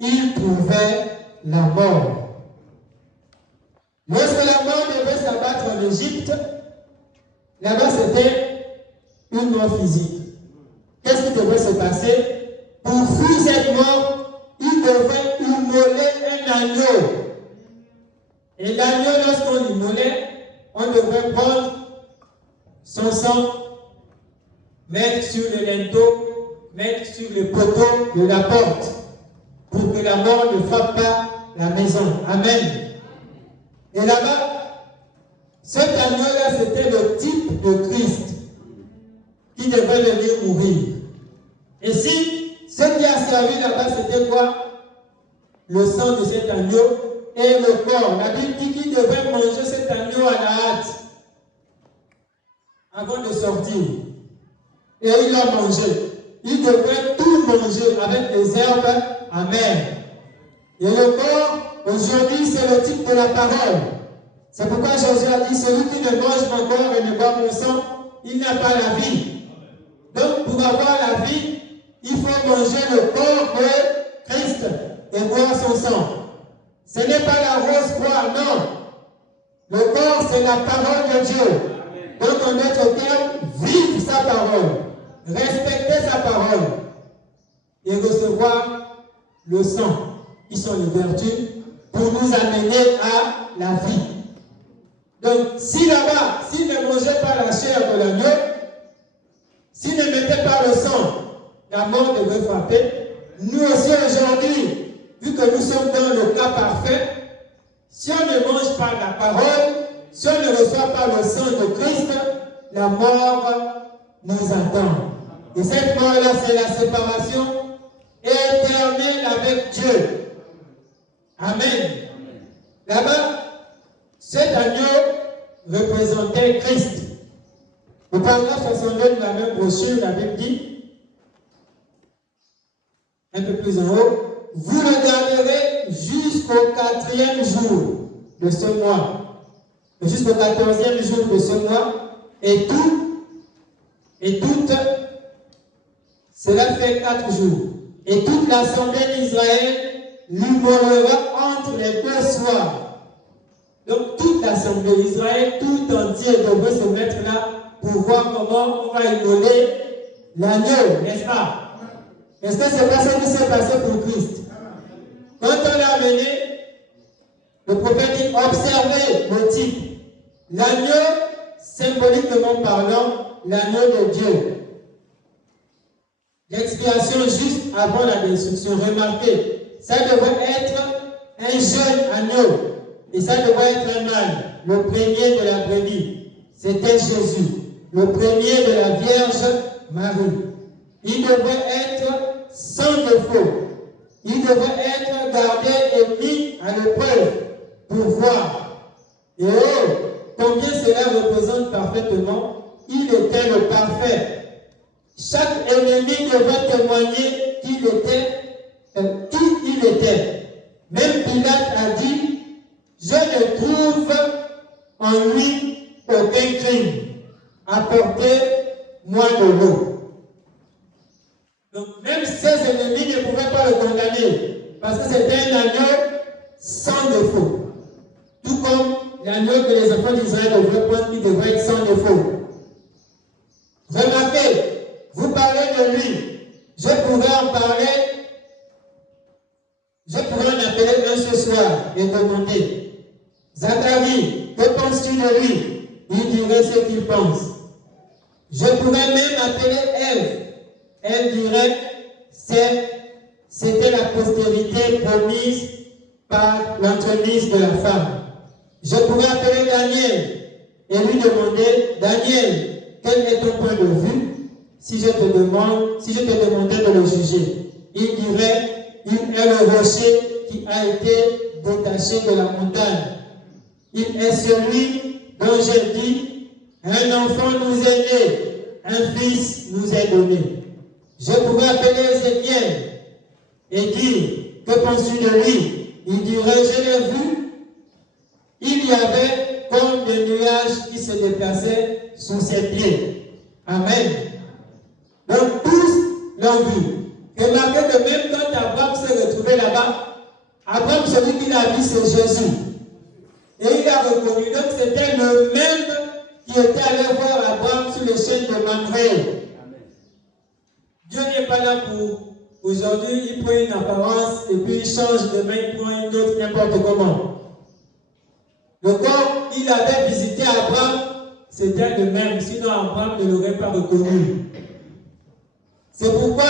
ils trouvaient la mort. Lorsque la mort devait s'abattre en Égypte, là-bas c'était une mort physique. Qu'est-ce qui devait se passer? pour fuir cette mort, il devait immoler un agneau. Et l'agneau, lorsqu'on immolait, on devait prendre son sang, mettre sur le linteau, mettre sur le poteau de la porte, pour que la mort ne frappe pas la maison. Amen. Et là-bas, cet agneau-là, c'était le type de Christ qui devait venir mourir. Et si ce qui a servi là-bas, c'était quoi? Le sang de cet agneau et le corps. La Bible dit qu'il devait manger cet agneau à la hâte avant de sortir. Et il l'a mangé. Il devait tout manger avec des herbes amères. Et le corps, aujourd'hui, c'est le type de la parole. C'est pourquoi Jésus a dit, celui qui ne mange mon corps et ne boit mon sang, il n'a pas la vie. Donc, pour avoir la vie, il faut manger le corps de Christ et boire son sang. Ce n'est pas la rose croix, non. Le corps, c'est la parole de Dieu. Donc, en d'autres termes, vivre sa parole, respecter sa parole et recevoir le sang, qui sont les vertus, pour nous amener à la vie. Donc, si là-bas, s'il ne mangeait pas la chair de l'agneau, s'il ne mettait pas le sang, la mort devait frapper. Nous aussi aujourd'hui, vu que nous sommes dans le cas parfait, si on ne mange pas la parole, si on ne reçoit pas le sang de Christ, la mort nous attend. Et cette mort-là, c'est la séparation éternelle avec Dieu. Amen. Là-bas, cet agneau représentait Christ. Au paragraphe 62 de la même brochure, la Bible dit, un peu plus en haut, vous le garderez jusqu'au 4e jour de ce mois, jusqu'au 14e jour de ce mois, et toute, cela fait 4 jours, et toute l'assemblée d'Israël l'immolera entre les deux soirs. Donc toute l'assemblée d'Israël, tout entier devrait se mettre là pour voir comment on va immoler l'agneau, n'est-ce pas? Est-ce que c'est pas ce qui s'est passé pour Christ? Quand on l'a amené, le prophète dit, observez le type. L'agneau, symboliquement parlant, l'agneau de Dieu. L'expiation juste avant la destruction. Remarquez, ça devrait être un jeune agneau. Et ça devrait être un mâle, le premier de la brebis. C'était Jésus, le premier de la Vierge Marie. Il devrait être sans défaut. Il devrait être gardé et mis à l'épreuve pour voir. Et oh, combien cela représente parfaitement, il était le parfait. Chaque ennemi devait témoigner qui il était. Même Pilate a dit, je ne trouve en lui aucun crime. Apportez-moi de l'eau. Donc même ses ennemis ne pouvaient pas le condamner, parce que c'était un agneau sans défaut. Tout comme l'agneau que les enfants d'Israël devraient prendre, il devrait être sans défaut. Remarquez, vous parlez de lui. Je pourrais en parler, je pourrais en appeler un ce soir et demander, Zacharie, que penses-tu de lui? Il dirait ce qu'il pense. Je pourrais même appeler Ève. Elle dirait, c'était la postérité promise par l'entremise de la femme. Je pourrais appeler Daniel et lui demander, Daniel, quel est ton point de vue si je te demandais de le juger? Il dirait, il est le rocher qui a été détaché de la montagne. Il est celui dont j'ai dit, un enfant nous est né, un fils nous est donné. Je pourrais appeler Ézéchiel et dire, que penses-tu de lui? Il dirait, je l'ai vu, il y avait comme des nuages qui se déplaçaient sous ses pieds. Amen. Donc tous l'ont vu. Remarquez que même quand Abraham s'est retrouvé là-bas, Abraham, celui qui l'a vu, c'est Jésus. Et il a reconnu. Donc c'était le même qui était allé voir Abraham sur le chêne de Mamré. Dieu n'est pas là pour Aujourd'hui, il prend une apparence et puis il change de main, il prend une autre n'importe comment. Le corps qu'il avait visité Abraham, c'était le même, sinon Abraham ne l'aurait pas reconnu. C'est pourquoi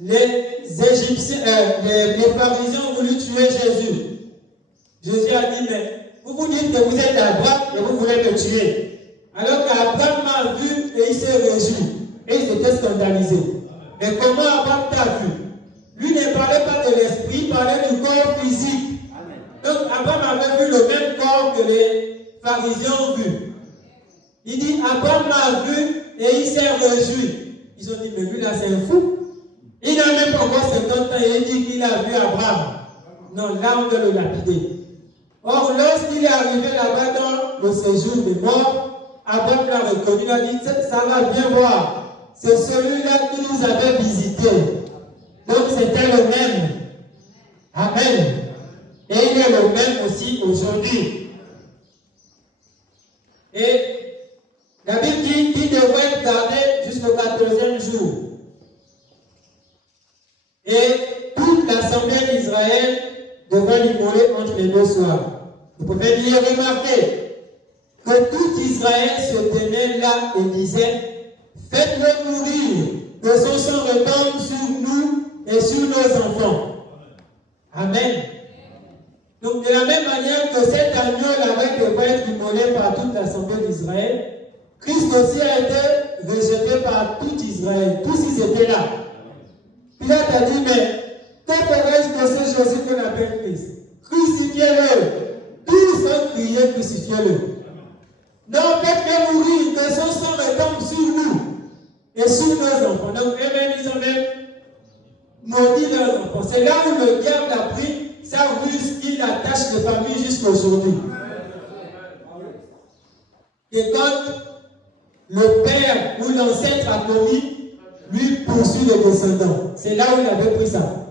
les Égyptiens, les pharisiens ont voulu tuer Jésus. Jésus a dit, mais vous dites que vous êtes Abraham et vous voulez me tuer. Alors qu'Abraham m'a vu et il s'est réjoui. Et ils étaient scandalisés. Mais comment Abraham t'a vu? Lui ne parlait pas de l'esprit, il parlait du corps physique. Donc Abraham avait vu le même corps que les pharisiens ont vu. Il dit, Abraham m'a vu et il s'est réjoui. Ils ont dit, mais lui là c'est un fou. Il n'a même pas encore 50 ans et il dit qu'il a vu Abraham. Non, là on veut le lapider. Or, lorsqu'il est arrivé là-bas dans le séjour des morts, Abraham l'a reconnu, il a dit, ça va bien voir. C'est celui-là qui nous avait visité. Donc c'était le même. Amen. Et il est le même aussi aujourd'hui. Et la Bible dit qu'il devrait être gardé jusqu'au 14e jour. Et toute l'assemblée d'Israël devrait l'immoler entre les deux soirs. Le prophète dit, remarquez que tout Israël se tenait là et disait, faites-le mourir, que son sang retombe sur nous et sur nos enfants. Amen. Donc de la même manière que cet agneau-là devrait être immolé par toute l'assemblée d'Israël, Christ aussi a été rejeté par tout Israël. Tous ils étaient là. Pilate a dit, mais que ferais-je de ce Jésus qu'on appelle Christ? Crucifiez-le. Tous ont crié, crucifiez-le. Non, faites-le mourir, que son sang retombe sur nous et sur nos enfants. Donc eux-mêmes, ils ont même maudit leurs enfants. C'est là où le diable a pris sa ruse qu'il attache les familles jusqu'à aujourd'hui. Et quand le père ou l'ancêtre a commis, lui poursuit les descendants. C'est là où il avait pris ça.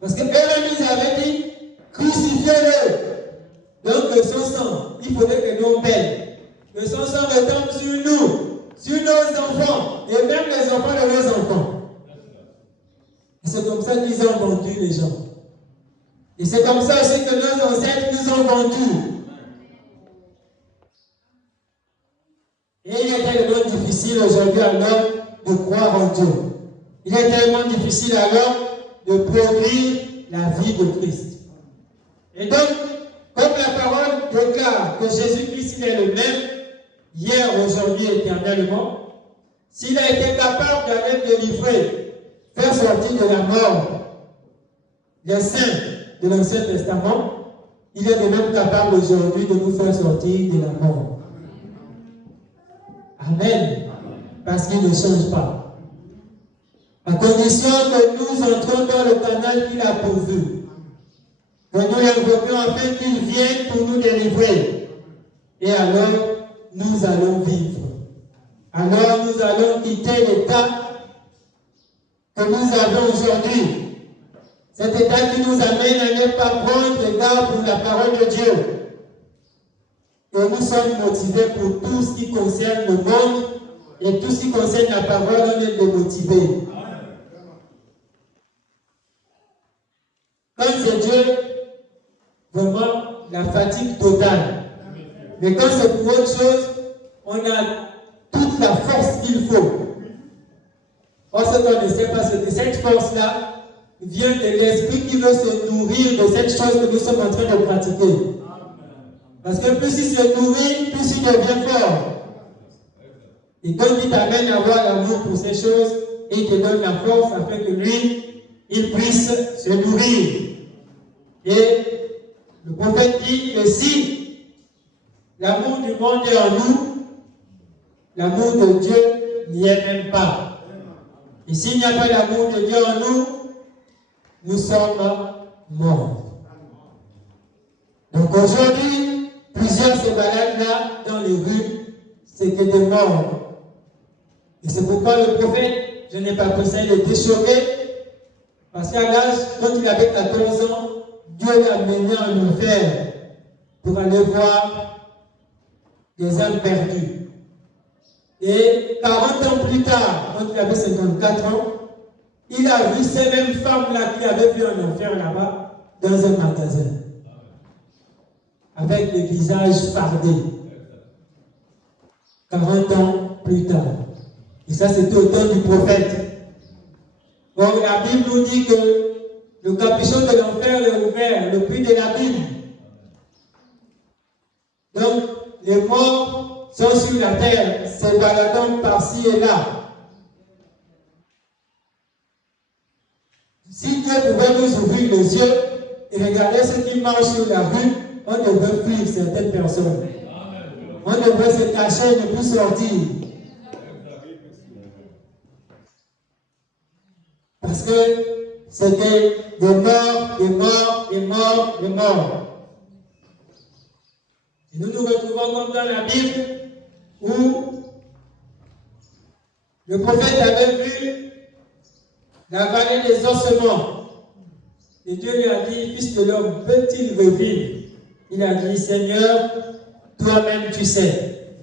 Parce que eux-mêmes, ils avaient dit, crucifiez-le. Donc, son sang, il faudrait que nous paie. Que son sang retombe sur nous, sur nos enfants, et même les enfants de nos enfants. Et c'est comme ça qu'ils ont vendu les gens. Et c'est comme ça aussi que nos ancêtres nous ont vendus. Et il est tellement difficile aujourd'hui alors de croire en Dieu. Il est tellement difficile alors de produire la vie de Christ. Et donc, comme la parole déclare que Jésus-Christ il est le même, hier, aujourd'hui, éternellement, s'il a été capable d'aller délivrer, faire sortir de la mort les saints de l'Ancien Testament, il est de même capable aujourd'hui de nous faire sortir de la mort. Amen. Parce qu'il ne change pas. À condition que nous entrons dans le canal qu'il a pourvu. Que nous l'invoquions afin qu'il vienne pour nous délivrer. Et alors, nous allons vivre. Alors, nous allons quitter l'état que nous avons aujourd'hui. Cet état qui nous amène à ne pas prendre regard pour la parole de Dieu. Et nous sommes motivés pour tout ce qui concerne le monde et tout ce qui concerne la parole, on est démotivés. Quand c'est Dieu, vraiment la fatigue totale. Mais quand c'est pour autre chose, on a toute la force qu'il faut. Or, ce qu'on ne sait pas, c'est que cette force-là vient de l'esprit qui veut se nourrir de cette chose que nous sommes en train de pratiquer. Parce que plus il se nourrit, plus il devient fort. Et quand il t'amène à avoir l'amour pour ces choses, il te donne la force afin que lui, il puisse se nourrir. Et le prophète dit que si l'amour du monde est en nous, l'amour de Dieu n'y est même pas. Et s'il n'y a pas l'amour de Dieu en nous, nous sommes morts. Donc aujourd'hui, plusieurs se baladent là dans les rues, c'est que des morts. Et c'est pourquoi le prophète, je n'ai pas pensé, il était choqué, parce qu'à l'âge, quand il avait 14 ans, Dieu l'a mené en enfer pour aller voir des âmes perdues. Et 40 ans plus tard, quand il avait 54 ans, il a vu ces mêmes femmes-là qui avaient vu un enfer là-bas dans un magasin. Avec les visages fardés. 40 ans plus tard. Et ça, c'était au temps du prophète. Or, la Bible nous dit que le capuchon de l'enfer est ouvert, le puits de la Bible. Donc, les morts sont sur la terre, se baladant par-ci et là. Si Dieu pouvait nous ouvrir les yeux et regarder ce qui marche sur la rue, on devrait fuir certaines personnes. On devrait se cacher et ne plus sortir. Parce que c'était des morts, des morts, des morts, des morts. Et nous nous retrouvons comme dans la Bible où le prophète avait vu la vallée des ossements. Et Dieu lui a dit, fils de l'homme, peut-il revivre? Il a dit, Seigneur, toi-même tu sais.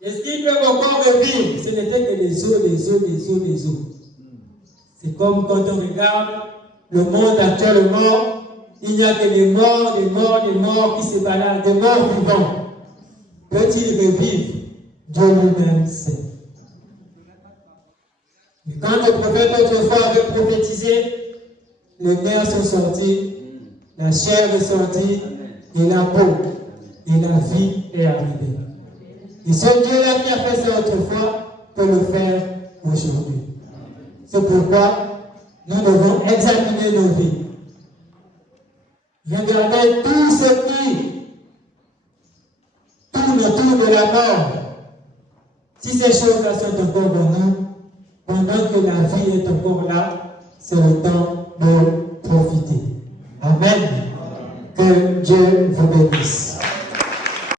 Est-ce qu'ils peuvent encore revivre? Ce n'était que les os, les os, les os, les os. C'est comme quand on regarde le monde actuellement, il n'y a que des morts, des morts, des morts qui se baladent, des morts vivants. Peut-il revivre? Dieu lui-même sait. Et quand le prophète autrefois avait prophétisé, les nerfs sont sortis, la chair est sortie, et la peau, et la vie est arrivée. Et ce Dieu-là qui a fait ça autrefois peut le faire aujourd'hui. C'est pourquoi nous devons examiner nos vies. Regardez tout ce qui tourne autour de la mort. Si ces choses-là sont encore dans nous, pendant que la vie est encore là, c'est le temps de profiter. Amen. Que Dieu vous bénisse.